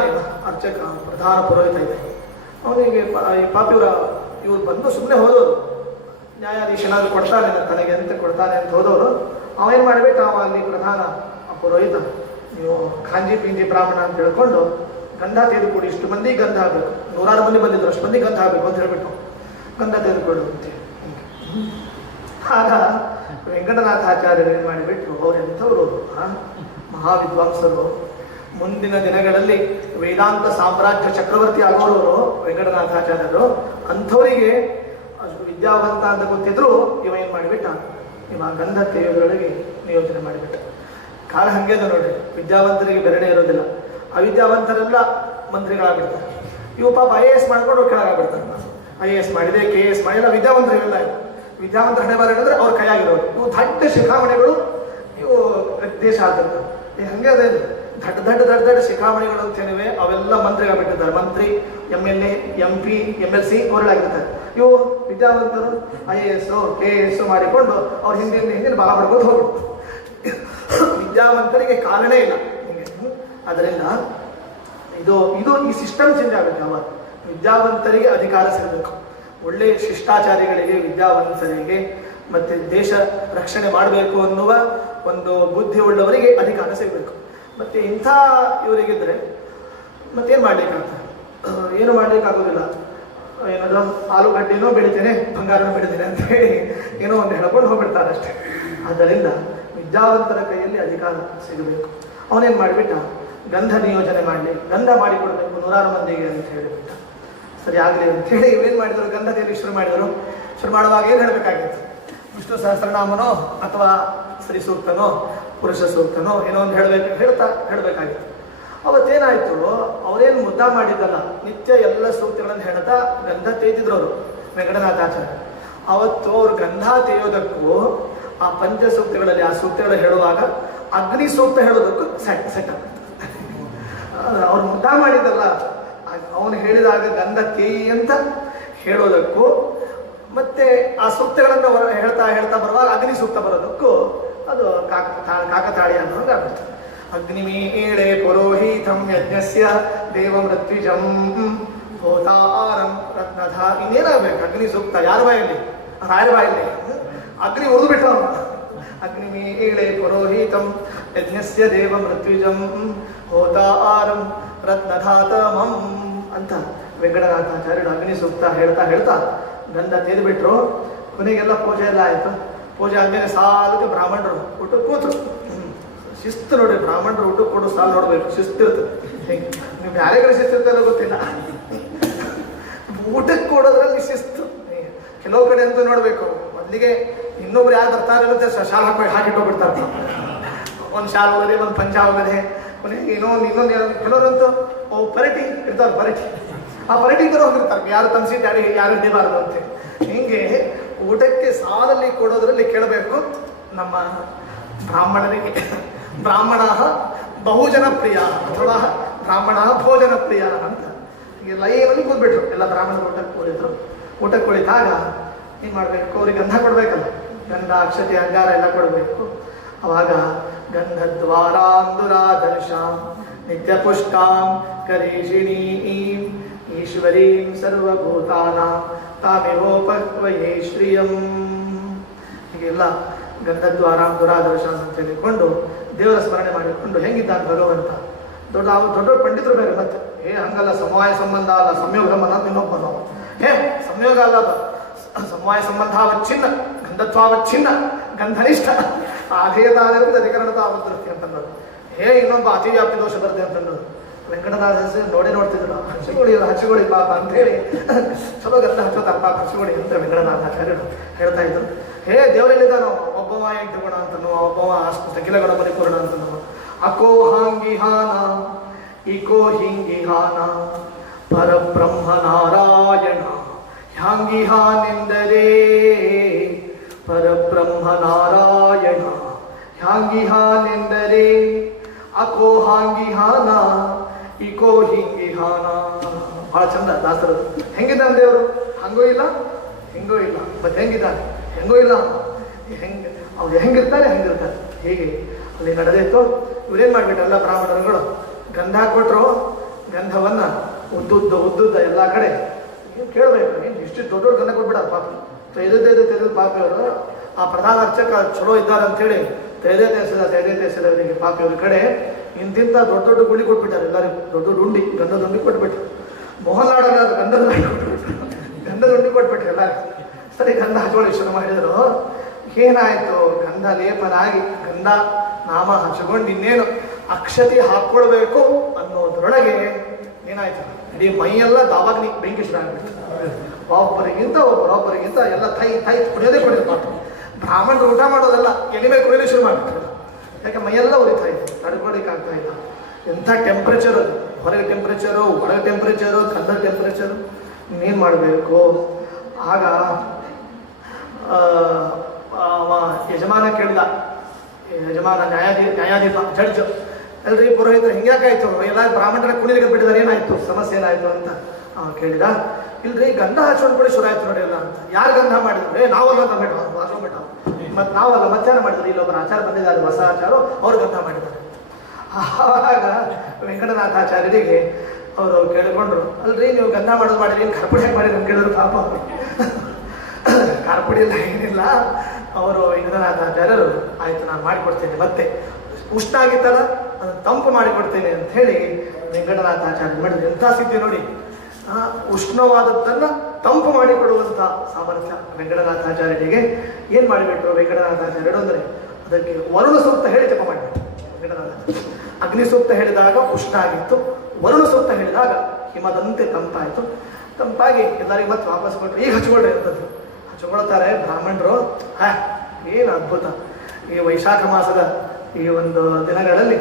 ಅರ್ಚಕ, ಪ್ರಧಾನ ಪುರೋಹಿತ ಇದೆ. ಅವನಿಗೆ ಇವ್ರು ಬಂದು ಸುಮ್ಮನೆ ಹೋದವರು. ನ್ಯಾಯಾಧೀಶನಾದ್ರು ಕೊಡ್ತಾನೆ ತನಗೆ ಅಂತ ಕೊಡ್ತಾನೆ ಅಂತ ಹೋದವರು. ಅವೇನು ಮಾಡಿಬಿಟ್ಟು ಅಲ್ಲಿ ಪ್ರಧಾನ ಪುರೋಹಿತ, ನೀವು ಖಾಂಜಿ ಪಿಂಜಿ ಬ್ರಾಹ್ಮಣ ಅಂತ ಹೇಳ್ಕೊಂಡು ಗಂಧ ತೆಗೆದುಕೊಡಿ, ಇಷ್ಟು ಮಂದಿ ಗಂಧ ಆಗಬೇಕು, 100 ಮಂದಿ ಬಂದಿದ್ರು, ಅಷ್ಟು ಮಂದಿ ಗಂಧ ಆಗಬೇಕು ಅಂತ ಹೇಳ್ಬಿಟ್ಟು ಗಂಧ ತೆಗೆದುಕೊಡು ಅಂತ. ಆಗ ವೆಂಕಟನಾಥಾಚಾರ್ಯರು ಏನು ಮಾಡಿಬಿಟ್ರು? ಅವರೆಂಥವರು ಮಹಾವಿದ್ವಾಂಸರು, ಮುಂದಿನ ದಿನಗಳಲ್ಲಿ ವೇದಾಂತ ಸಾಮ್ರಾಜ್ಯ ಚಕ್ರವರ್ತಿ ಆಗೋರು ವೆಂಕಟನಾಥಾಚಾರ್ಯರು. ಅಂಥವರಿಗೆ ಅಷ್ಟು ವಿದ್ಯಾವಂತ ಅಂತ ಗೊತ್ತಿದ್ರು ಇವ ಏನು ಮಾಡಿಬಿಟ್ಟ? ಇವ ಗಂಧ ತೆಗೆಯೋದ್ರೊಳಗೆ ನಿಯೋಜನೆ ಮಾಡಿಬಿಟ್ಟ. ಕಾಲ ಹಂಗೆ ಅದ ನೋಡಿ, ವಿದ್ಯಾವಂತರಿಗೆ ಬೆರಡೆ ಇರೋದಿಲ್ಲ. ಅವಿದ್ಯಾವಂತರೆಲ್ಲ ಮಂತ್ರಿಗಳಾಗ್ಬಿಡ್ತಾರೆ. ಇವು ಪಾಪ IAS ಮಾಡ್ಕೊಂಡು ಕೆಳಗಾಗ್ಬಿಡ್ತಾರೆ. IAS ಮಾಡಿದೆ, KS ಮಾಡಿಲ್ಲ, ವಿದ್ಯಾವಂತರಿಗೆಲ್ಲ ವಿದ್ಯಾವಂತರ ಹಣೆ ಬಾರ ಹೇಳಿದ್ರೆ ಅವ್ರ ಕೈಯಾಗಿರೋದು. ಇವು ದೊಡ್ಡ ಶಿಖಾಮಣಿಗಳು, ಇವು ದೇಶ ಆಗ್ತದೆ. ಹಂಗೆ ಅದೇ ದೊಡ್ಡ ಶಿಖಾಮಣಿಗಳು ಅಂತೇನಿವೆ, ಅವೆಲ್ಲ ಮಂತ್ರಿಗಾಗ್ಬಿಟ್ಟಿದ್ದಾರೆ. ಮಂತ್ರಿ, MLA, MP, MLC ಅವರೆಲ್ಲಾಗಿರ್ತಾರೆ. ಇವು ವಿದ್ಯಾವಂತರು IAS, KS ಮಾಡಿಕೊಂಡು ಅವ್ರ ಹಿಂದಿನ ಬಾಲ ಮಾಡ್ಕೊಂಡು ಹೋಗ್ಬಿಟ್ಟು ವಿದ್ಯಾವಂತರಿಗೆ ಕಾರಣನೇ ಇಲ್ಲ. ಅದರಿಂದ ಇದು ಈ ಸಿಸ್ಟಮ್ ಚೇಂಜ್ ಆಗುತ್ತೆ. ಅವಾಗ ವಿದ್ಯಾವಂತರಿಗೆ ಅಧಿಕಾರ ಸಿಗಬೇಕು. ಒಳ್ಳೆಯ ಶಿಷ್ಟಾಚಾರಿಗಳಿಗೆ, ವಿದ್ಯಾವಂತರಿಗೆ ಮತ್ತು ದೇಶ ರಕ್ಷಣೆ ಮಾಡಬೇಕು ಅನ್ನುವ ಒಂದು ಬುದ್ಧಿ ಉಳ್ಳವರಿಗೆ ಅಧಿಕಾರ ಸಿಗಬೇಕು. ಮತ್ತು ಇಂಥ ಇವರಿಗಿದ್ರೆ ಮತ್ತೇನು ಮಾಡಲಿಕ್ಕಾಗ್ತದೆ? ಏನು ಮಾಡಲಿಕ್ಕಾಗೋದಿಲ್ಲ. ಏನಾದರೂ ಆಲೂಗಡ್ಡೆನೂ ಬೆಳಿತೇನೆ, ಬಂಗಾರನೂ ಬೆಳಿತೇನೆ ಅಂತ ಹೇಳಿ ಏನೋ ಒಂದು ಹೇಳ್ಕೊಂಡು ಹೋಗ್ಬಿಡ್ತಾರೆ ಅಷ್ಟೇ. ಆದ್ದರಿಂದ ವಿದ್ಯಾವಂತರ ಕೈಯಲ್ಲಿ ಅಧಿಕಾರ ಸಿಗಬೇಕು. ಅವನೇನು ಮಾಡಿಬಿಟ್ಟ? ಗಂಧ ನಿಯೋಜನೆ ಮಾಡಲಿ, ಗಂಧ ಮಾಡಿಕೊಡ್ಬೇಕು 100 ಮಂದಿಗೆ ಅಂತ ಹೇಳಿಬಿಟ್ಟ. ಸರಿ ಆಗಲಿ ಅಂತೇಳಿ ಇವೇನು ಮಾಡಿದರು? ಗಂಧ ದೇವಿ ಶುರು ಮಾಡಿದರು. ಶುರು ಮಾಡುವಾಗ ಏನು ಹೇಳಬೇಕಾಗಿತ್ತು? ವಿಷ್ಣು ಸಹಸ್ರನಾಮನೋ ಅಥವಾ ಶ್ರೀ ಸೂಕ್ತನೋ ಪುರುಷ ಸೂಕ್ತನೋ ಏನೋ ಒಂದು ಹೇಳಬೇಕಾಗಿತ್ತು. ಅವತ್ತೇನಾಯಿತು? ಅವರೇನು ಮುದ್ದ ಮಾಡಿದ್ದಲ್ಲ, ನಿತ್ಯ ಎಲ್ಲ ಸೂಕ್ತಗಳನ್ನು ಹೇಳ್ತಾ ಗಂಧ ತೇಯ್ತಿದ್ರು ಅವರು ವೆಂಕಟನಾಥಾಚಾರ್ಯ. ಅವತ್ತು ಅವ್ರು ಗಂಧ ತೇಯೋದಕ್ಕೂ ಆ ಪಂಚಸೂಕ್ತಗಳಲ್ಲಿ ಆ ಸೂಕ್ತಗಳು ಹೇಳುವಾಗ ಅಗ್ನಿ ಸೂಕ್ತ ಹೇಳೋದಕ್ಕೂ ಸೆಟ್ ಆಗ್ತದೆ. ಅವ್ರು ಮುದ್ದ ಮಾಡಿದ್ದಲ್ಲ, ಅವನು ಹೇಳಿದಾಗ ಗಂಧ ತೇಯಿ ಅಂತ ಹೇಳೋದಕ್ಕೂ ಮತ್ತೆ ಆ ಸೂಕ್ತಗಳನ್ನು ಹೇಳ್ತಾ ಬರುವಾಗ ಅಗ್ನಿ ಸೂಕ್ತ ಬರೋದಕ್ಕೂ ಅದು ಕಾಕತಾಳಿ ಅನ್ನೋಂಗೆ ಆಗುತ್ತೆ. ಅಗ್ನಿಮೀಳೆ ಪುರೋಹಿತಂ ಯಜ್ಞಸ್ಯ ದೇವಮೃತ್ವಿಜಂ ಹೋತಾರಂ ರತ್ನಧ. ಇನ್ನೇನಾಗಬೇಕು? ಅಗ್ನಿ ಸೂಕ್ತ ಯಾರ ಬಾಯಲ್ಲಿ? ರಾಯರ ಬಾಯಲ್ಲಿ. ಅಗ್ನಿ ಉರಿದು ಬಿಟ್ಟು ಅಗ್ನಿಮೀಳೆ ಪುರೋಹಿತಂ ಯಜ್ಞಸ್ಯ ದೇವಮೃತ್ವಿಜಂ ಹೋತಾರಂ ರತ್ನಧಾತಮಂ ಅಂತ ವೆಂಕಟನಾಥಾಚಾರ್ಯರು ಅಗ್ನಿ ಸೂಕ್ತ ಹೇಳ್ತಾ ಗಂಧ ತೆಗೆದುಬಿಟ್ರು. ಕೊನೆಗೆಲ್ಲ ಪೂಜೆ ಎಲ್ಲ ಆಯಿತು. ಪೂಜೆ ಆದಮೇಲೆ ಸಾಲಕ್ಕೆ ಬ್ರಾಹ್ಮಣರು ಊಟಕ್ಕೆ ಕೂತರು. ಶಿಸ್ತು ನೋಡಿ, ಬ್ರಾಹ್ಮಣರು ಊಟಕ್ಕೆ ಕೊಡು ಸಾಲು ನೋಡ್ಬೇಕು, ಶಿಸ್ತು ಇರ್ತದೆ. ನೀವು ಬೇರೆ ಕಡೆ ಶಿಸ್ತು ಇರ್ತದೆ ಗೊತ್ತಿಲ್ಲ, ಊಟಕ್ಕೆ ಕೊಡೋದ್ರಲ್ಲಿ ಶಿಸ್ತು. ಕೆಲವು ಕಡೆ ಅಂತೂ ನೋಡಬೇಕು, ಮೊದಲಿಗೆ ಇನ್ನೊಬ್ರು ಯಾರು ಬರ್ತಾರೆ ಅಂತ ಶಾಲ್ ಹಾಕಿಟ್ಟೋಗ್ಬಿಡ್ತಾರೆ. ಒಂದು ಶಾಲ್ ಹೋಗದೆ, ಒಂದು ಪಂಚ ಹೋಗದೆ, ಕೊನೆಗೆ ಇನ್ನೊಂದು ಕೆಲವರಂತೂ ಪರಟಿ ಇರ್ತಾರೆ. ಪರಟಿ ಆ ಪರಟಿ ತರ ಹೋಗಿರ್ತಾರೆ, ಯಾರು ತನ್ಸಿಟ್ಟು ಯಾರು ಹಿಡಿಬಾರ್ದು ಅಂತ. ಹಿಂಗೆ ಊಟಕ್ಕೆ ಸಾಲಲ್ಲಿ ಕೊಡೋದ್ರಲ್ಲಿ ಕೇಳಬೇಕು ನಮ್ಮ ಬ್ರಾಹ್ಮಣರಿಗೆ. ಬ್ರಾಹ್ಮಣ ಬಹುಜನ ಪ್ರಿಯ ಅಥವಾ ಬ್ರಾಹ್ಮಣ ಭೋಜನ ಪ್ರಿಯ ಅಂತ ಈಗ ಲೈನಲ್ಲಿ ಕೂತ್ಬಿಟ್ರು. ಎಲ್ಲ ಬ್ರಾಹ್ಮಣರು ಊಟಕ್ಕೆ ಕುಳಿತಾಗ ಏನು ಮಾಡಬೇಕು, ಅವ್ರಿಗೆ ಗಂಧ ಕೊಡಬೇಕಲ್ಲ, ಗಂಧ ಅಕ್ಷತೆ ಅಂಗಾರ ಎಲ್ಲ ಕೊಡಬೇಕು. ಅವಾಗ ಗಂಧದ್ವಾರಾಂದುರಾದರ್ಶಾಂ ನಿತ್ಯ ಪುಷ್ಟಾಂ ಕರೀಷಿಣೀಂ ಈಶ್ವರೀಂ ಸರ್ವಭೂತಾನಾಂ ತಾಮಿವೋಪಕ್ವಯೇ ಶ್ರಿಯಂ. ಹೀಗೆಲ್ಲ ಗಂಧದ್ವಾರಾಂ ದುರಾದರ್ಶ ಅಂತ ಹೇಳಿಕೊಂಡು ದೇವರ ಸ್ಮರಣೆ ಮಾಡಿಕೊಂಡು ಹೆಂಗಿದ್ದಾನೆ ಭಗವಂತ. ದೊಡ್ಡ ಪಂಡಿತರು ಬೇರೆ ಮತ್ತೆ ಹಂಗಲ್ಲ, ಸಮವಾಯ ಸಂಬಂಧ ಅಲ್ಲ, ಸಂಯೋಗ ಸಂಬಂಧ ಅಂತ ಇನ್ನೊಬ್ಬ ನಾವು ಸಂಯೋಗ ಅಲ್ಲ, ಅದು ಸಮವಾಯ ಸಂಬಂಧಾವಚ್ಛಿನ್ನ ಗಂಧತ್ವಾವಚ್ಛಿನ್ನ ಗಂಧನಿಷ್ಠ ಆಧೇಯತಾದಿರುತ್ತೆ ಅಧಿಕರಣತಾವೃತ್ತಿ ಅಂತನ್ನೋದು. ಇನ್ನೊಬ್ಬ ಅತಿವ್ಯಾಪ್ತಿ ದೋಷ ಬರುತ್ತೆ ಅಂತನ್ನೋದು. ವೆಂಕಟದಾಸ ನೋಡ್ತಿದ್ರು, ಹಚ್ಚಿಗೊಳಿ ಪಾಪ ಅಂತ ಹೇಳಿ ಚಲೋ ಗಂಧ ಹಚ್ಚೋತಾರ ಪಾಪ, ಹಚ್ಚಿಗೊಳಿ ಅಂತ ವೆಂಕಟನಾಥಾಚಾರ್ಯರು ಹೇಳ್ತಾ ಇದ್ರು. ದೇವರಲ್ಲಿದ್ದಾನೋ ಒಬ್ಬವ ಎಂಟು ಗುಣ ಅಂತನೋ, ಒಬ್ಬವ ಅಷ್ಟು ಸಕಿಲ ಗುಣ ಪರಿಪೂರ್ಣ ಅಂತನೋ. ಅಕೋ ಹಾಂಗಿಹಾನ ಇಕೋ ಹಿಂಗಿಹಾನ ಪರಬ್ರಹ್ಮ ನಾರಾಯಣ ಹ್ಯಾಂಗಿಹಾನೆಂದರೆ ಪರಬ್ರಹ್ಮ ನಾರಾಯಣ ಹ್ಯಾಂಗಿಹಾನೆಂದರೆ ಅಕೋ ಹಾಂಗಿಹಾನ ಇಕೋ ಹಿಂಗಿಹಾನ. ಬಹಳ ಚಂದ ದಾಸರದು. ಹೆಂಗಿದ್ದಾನೆ ದೇವರು? ಹಂಗೂ ಇಲ್ಲ ಹೆಂಗೂ ಇಲ್ಲ, ಮತ್ತೆ ಹೆಂಗಿದ್ದಾನೆ? ಹೆಂಗೂ ಇಲ್ಲ, ಅವ್ರು ಹೆಂಗಿರ್ತಾರೆ ಹಂಗಿರ್ತಾರೆ. ಹೀಗೆ ಅಲ್ಲಿ ನಡೆದಿತ್ತು. ಇವ್ರೇನ್ ಮಾಡ್ಬಿಟ್ಟಲ್ಲ ಬ್ರಾಹ್ಮಣರುಗಳು, ಗಂಧ ಕೊಟ್ಟರು, ಗಂಧವನ್ನ ಉದ್ದುದ್ದ ಎಲ್ಲ ಕಡೆ ಕೇಳಬೇಕು. ಇಷ್ಟು ದೊಡ್ಡ ಗಂಧ ಕೊಟ್ಬಿಟ್ಟಾರ ಪಾಪ. ತೆಗೆದು ಪಾಪ ಇವರು ಆ ಪ್ರಧಾನ ಅರ್ಚಕ ಚಲೋ ಇದ್ದಾರೆ ಅಂತೇಳಿ ತೆಗೆದೇ ತೇಸಿದವರಿಗೆ ಪಾಪ ಇವ್ರ ಕಡೆ ಇಂತಿಂತ ದೊಡ್ಡ ಗುಳಿ ಕೊಟ್ಬಿಟ್ಟಾರೆ. ಎಲ್ಲರಿಗೂ ದೊಡ್ಡ ಉಂಡಿ, ಗಂಧದ ಉಂಡಿ ಕೊಟ್ಬಿಟ್ರು. ಮೋಹನ್ಲಾಡಲ್ಲ, ಅದು ಗಂಧದ ಉಂಡಿ ಕೊಟ್ಬಿಟ್ರು ಎಲ್ಲರಿಗೂ. ಸರಿ, ಗಂಧ ಹಚ್ಚೋಳಿ ಶುರು ಮಾಡಿದ್ರು. ಏನಾಯ್ತು, ಗಂಧ ಲೇಪನಾಗಿ ಗಂಧ ನಾಮ ಹಚ್ಕೊಂಡು ಇನ್ನೇನು ಅಕ್ಷತೆ ಹಾಕ್ಕೊಳ್ಬೇಕು ಅನ್ನೋದ್ರೊಳಗೆ ಏನಾಯ್ತು, ಇಡೀ ಮೈಯೆಲ್ಲ ದಾವಾಗ್ನಿ ಬೆಂಕಿ ಶುರು ಆಗ್ಬಿಟ್ಟು ಒಬ್ಬರಿಗಿಂತ ಎಲ್ಲ ಥೈ ಕುಡಿಯೋದೇ ಪಾಪ. ಬ್ರಾಹ್ಮಣರು ಊಟ ಮಾಡೋದಲ್ಲ, ಎಲಿಮೆ ಕುಡಿಯೋದೇ ಶುರು ಮಾಡ್ಬಿಟ್ರು. ಯಾಕೆ ಮೈಯೆಲ್ಲ ಉರಿತಾ ಇತ್ತು, ತಡ್ಕೊಳಿಕ್ ಆಗ್ತಾ ಇಲ್ಲ. ಎಂಥ ಟೆಂಪ್ರೇಚರ್ ಅದು, ಹೊರಗೆ ಟೆಂಪ್ರೇಚರು, ಒಳಗೆ ಟೆಂಪ್ರೇಚರು, ಗಂಧದ ಟೆಂಪ್ರೇಚರು, ಇನ್ನೇನು ಮಾಡಬೇಕು. ಆಗ ಯಜಮಾನ ಕೇಳಿದ, ಯಜಮಾನ ನ್ಯಾಯಾಧೀಪ ಜಡ್ಜ್, ಅಲ್ರಿ ಪುರೋಹಿತರು ಹಿಂಗ್ಯಾಕಾಯ್ತು, ಎಲ್ಲ ಬ್ರಾಹ್ಮಣರ ಕುಣಿಲಿಕ್ಕೆ ಬಿಟ್ಟಿದ್ದಾರೆ, ಏನಾಯ್ತು, ಸಮಸ್ಯೆ ಏನಾಯ್ತು ಅಂತ ಕೇಳಿದ. ಇಲ್ರಿ ಗಂಧ ಹಚ್ಕೊಂಡು ಕೂಡ ಶುರು ಆಯ್ತು ನೋಡಿ ಎಲ್ಲ ಅಂತ. ಯಾರು ಗಂಧ ಮಾಡಿದ್ರು? ನಾವಲ್ಲ ಅಂತ ಬಿಟ್ಟು ಮತ್ತೆ ನಾವಲ್ಲ, ಮಧ್ಯಾಹ್ನ ಮಾಡಿದ್ರು. ಇಲ್ಲೊಬ್ಬರು ಆಚಾರ ಬಂದಿದ್ದಾರೆ, ಹೊಸ ಆಚಾರ, ಅವ್ರು ಗಂಧ ಮಾಡಿದ್ದಾರೆ. ಆವಾಗ ವೆಂಕಟನಾಥಾಚಾರ್ಯರಿಗೆ ಅವರು ಕೇಳಿಕೊಂಡ್ರು, ಅಲ್ರಿ ನೀವು ಗಂಧ ಮಾಡೋದು ಮಾಡಿರಿ, ಕಾರ್ಪುಡಿ ಹೇಗೆ ಮಾಡಿರಿ ಅಂತ ಕೇಳಿದ್ರು. ಪಾಪ ಕಾರ್ಪುಡಿ ಇಲ್ಲ, ಏನಿಲ್ಲ. ಅವರು ವೆಂಕಟನಾಥಾಚಾರ್ಯರು ಆಯ್ತು ನಾನು ಮಾಡಿಕೊಡ್ತೇನೆ, ಮತ್ತೆ ಉಷ್ಣ ಆಗಿತ್ತಲ್ಲ ಅದನ್ನು ತಂಪು ಮಾಡಿಕೊಡ್ತೇನೆ ಅಂತ ಹೇಳಿ ವೆಂಕಟನಾಥಾಚಾರ್ಯ ಮಾಡಿದ್ರು. ಎಂಥ ಸಿದ್ಧಿ ನೋಡಿ, ಉಷ್ಣವಾದದ್ದನ್ನ ತಂಪು ಮಾಡಿಕೊಡುವಂಥ ಸಾಮರ್ಥ್ಯ ವೆಂಕಟನಾಥಾಚಾರ್ಯರಿಗೆ. ಏನು ಮಾಡಿಬಿಟ್ರು ವೆಂಕಟನಾಥಾಚಾರ್ಯರು ಅಂದರೆ, ಅದಕ್ಕೆ ವರುಣ ಸೂಕ್ತ ಹೇಳಿ ಜಪ ಮಾಡಿಬಿಟ್ರು ವೆಂಕಟನಾಥಾಚಾರ್ಯ. ಅಗ್ನಿ ಸೂಕ್ತ ಹೇಳಿದಾಗ ಉಷ್ಣ ಆಗಿತ್ತು, ವರುಣ ಸೂಕ್ತ ಹೇಳಿದಾಗ ಹಿಮದಂತೆ ತಂಪಾಯಿತು. ತಂಪಾಗಿ ಎಲ್ಲರಿಗೂ ಮತ್ತೆ ವಾಪಸ್ ಕೊಟ್ಟರು. ಈಗ ಹಚ್ಕೊಳ್ರಿ ಅಂತದ್ದು ಹಚ್ಕೊಳ್ತಾರೆ ಬ್ರಾಹ್ಮಣರು. ಏನು ಅದ್ಭುತ! ಈ ವೈಶಾಖ ಮಾಸದ ಈ ಒಂದು ದಿನಗಳಲ್ಲಿ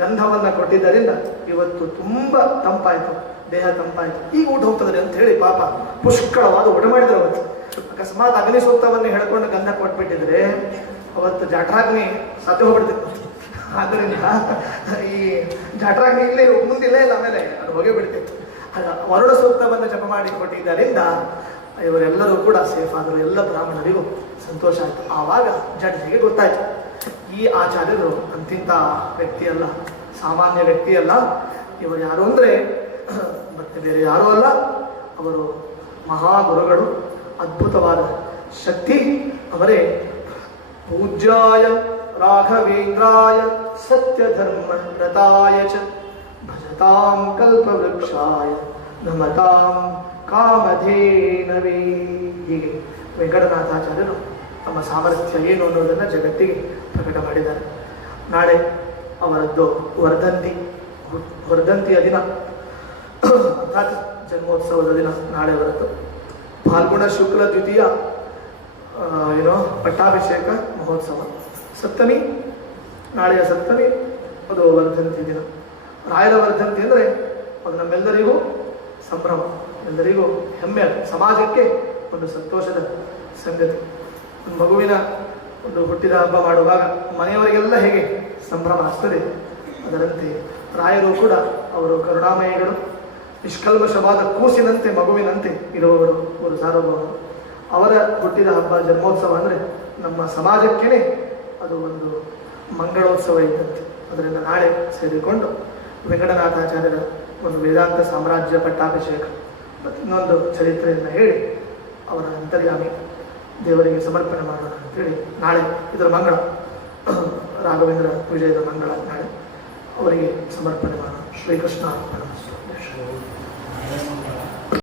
ಗಂಧವನ್ನು ಕೊಟ್ಟಿದ್ದರಿಂದ ಇವತ್ತು ತುಂಬ ತಂಪಾಯಿತು, ದೇಹ ತಂಪಾಯಿತು. ಈಗ ಊಟ ಹೋಗ್ತದೆ ಅಂತ ಹೇಳಿ ಪಾಪ ಪುಷ್ಕಳವಾದ ಊಟ ಮಾಡಿದ್ರು ಅವತ್ತು. ಅಕಸ್ಮಾತ್ ಅಗ್ನಿ ಸೂಕ್ತವನ್ನೇ ಹೇಳ್ಕೊಂಡು ಗಂಧ ಕೊಟ್ಬಿಟ್ಟಿದ್ರೆ ಅವತ್ತು ಜಠರಾಗ್ನಿ ಸತ್ತು ಹೋಗ್ಬಿಡ್ತಿತ್ತು. ಆದ್ದರಿಂದ ಈ ಜಠರಾಗ್ನಿ ಇಲ್ಲೇ ಮುಂದಿಲ್ಲೇ ಇಲ್ಲ, ಆಮೇಲೆ ಅದು ಹೋಗೇ ಬಿಡ್ತಿತ್ತು. ವರುಣ ಸೂಕ್ತವನ್ನು ಜಪ ಮಾಡಿ ಕೊಟ್ಟಿದ್ದರಿಂದ ಇವರೆಲ್ಲರೂ ಕೂಡ ಸೇಫ್ ಆದರು. ಎಲ್ಲ ಬ್ರಾಹ್ಮಣರಿಗೂ ಸಂತೋಷ ಆಯಿತು. ಆವಾಗ ಜಡ್ಜಿಗೆ ಗೊತ್ತಾಯ್ತು, ಈ ಆಚಾರ್ಯರು ಅಂತಿಂತ ವ್ಯಕ್ತಿ ಅಲ್ಲ, ಸಾಮಾನ್ಯ ವ್ಯಕ್ತಿ ಅಲ್ಲ. ಇವರು ಯಾರು ಅಂದರೆ ಮತ್ತೆ ಬೇರೆ ಯಾರೂ ಅಲ್ಲ, ಅವರು ಮಹಾಗುರುಗಳು, ಅದ್ಭುತವಾದ ಶಕ್ತಿ ಅವರೇ. ಪೂಜ್ಯಾಯ ರಾಘವೇಂದ್ರಾಯ ಸತ್ಯಧರ್ಮ ವ್ರತಾಯ ಚ ಭಜತಾಂ ಕಲ್ಪವೃಕ್ಷಾಯ ನಮತಾಂ ಕಾಮಧೇನವೇ. ಹೀಗೆ ವೆಂಕಟನಾಥಾಚಾರ್ಯರು ತಮ್ಮ ಸಾಮರ್ಥ್ಯ ಏನು ಅನ್ನೋದನ್ನು ಜಗತ್ತಿಗೆ ಪ್ರಕಟ ಮಾಡಿದ್ದಾರೆ. ನಾಳೆ ಅವರದ್ದು ವರ್ಧಂತಿಯ ದಿನ, ಅರ್ಥಾತ್ ಜನ್ಮೋತ್ಸವದ ದಿನ ನಾಳೆ ಅವರದ್ದು. ಫಾಲ್ಗುಣ ಶುಕ್ಲ ದ್ವಿತೀಯ ಏನೋ ಪಟ್ಟಾಭಿಷೇಕ ಮಹೋತ್ಸವ. ಸಪ್ತಮಿ, ನಾಳೆಯ ಸಪ್ತಮಿ ಅದು ವರ್ಧಂತಿ ದಿನ. ರಾಯರ ವರ್ಧಂತಿ ಅಂದರೆ ಅದು ನಮ್ಮೆಲ್ಲರಿಗೂ ಸಂಭ್ರಮ, ಎಲ್ಲರಿಗೂ ಹೆಮ್ಮೆ, ಸಮಾಜಕ್ಕೆ ಒಂದು ಸಂತೋಷದ ಸಂಗತಿ. ಒಂದು ಮಗುವಿನ ಒಂದು ಹುಟ್ಟಿದ ಹಬ್ಬ ಮಾಡುವಾಗ ಮನೆಯವರಿಗೆಲ್ಲ ಹೇಗೆ ಸಂಭ್ರಮ ಆಗ್ತದೆ, ಅದರಂತೆ ರಾಯರು ಕೂಡ ಅವರು ಕರುಣಾಮಯಿಗಳು, ನಿಷ್ಕಲ್ಮಶವಾದ ಕೂಸಿನಂತೆ ಮಗುವಿನಂತೆ ಇರುವವರು, ಒಂದು ಸಾರ್ವಭೌಮರು. ಅವರ ಹುಟ್ಟಿದ ಹಬ್ಬ ಜನ್ಮೋತ್ಸವ ಅಂದರೆ ನಮ್ಮ ಸಮಾಜಕ್ಕೇ ಅದು ಒಂದು ಮಂಗಳೋತ್ಸವ ಇದ್ದಂತೆ. ಅದರಿಂದ ನಾಳೆ ಸೇರಿಕೊಂಡು ವೆಂಕಟನಾಥಾಚಾರ್ಯರ ಒಂದು ವೇದಾಂತ ಸಾಮ್ರಾಜ್ಯ ಪಟ್ಟಾಭಿಷೇಕ ಮತ್ತು ಇನ್ನೊಂದು ಚರಿತ್ರೆಯನ್ನು ಹೇಳಿ ಅವರ ಅಂತರ್ಯಾಮಿ ದೇವರಿಗೆ ಸಮರ್ಪಣೆ ಮಾಡೋಣ ಅಂತೇಳಿ ನಾಳೆ ಇದರ ಮಂಗಳ, ರಾಘವೇಂದ್ರ ವಿಜಯದ ಮಂಗಳ ನಾಳೆ ಅವರಿಗೆ ಸಮರ್ಪಣೆ ಮಾಡೋಣ. ಶ್ರೀಕೃಷ್ಣ ಅರ್ಪಣ.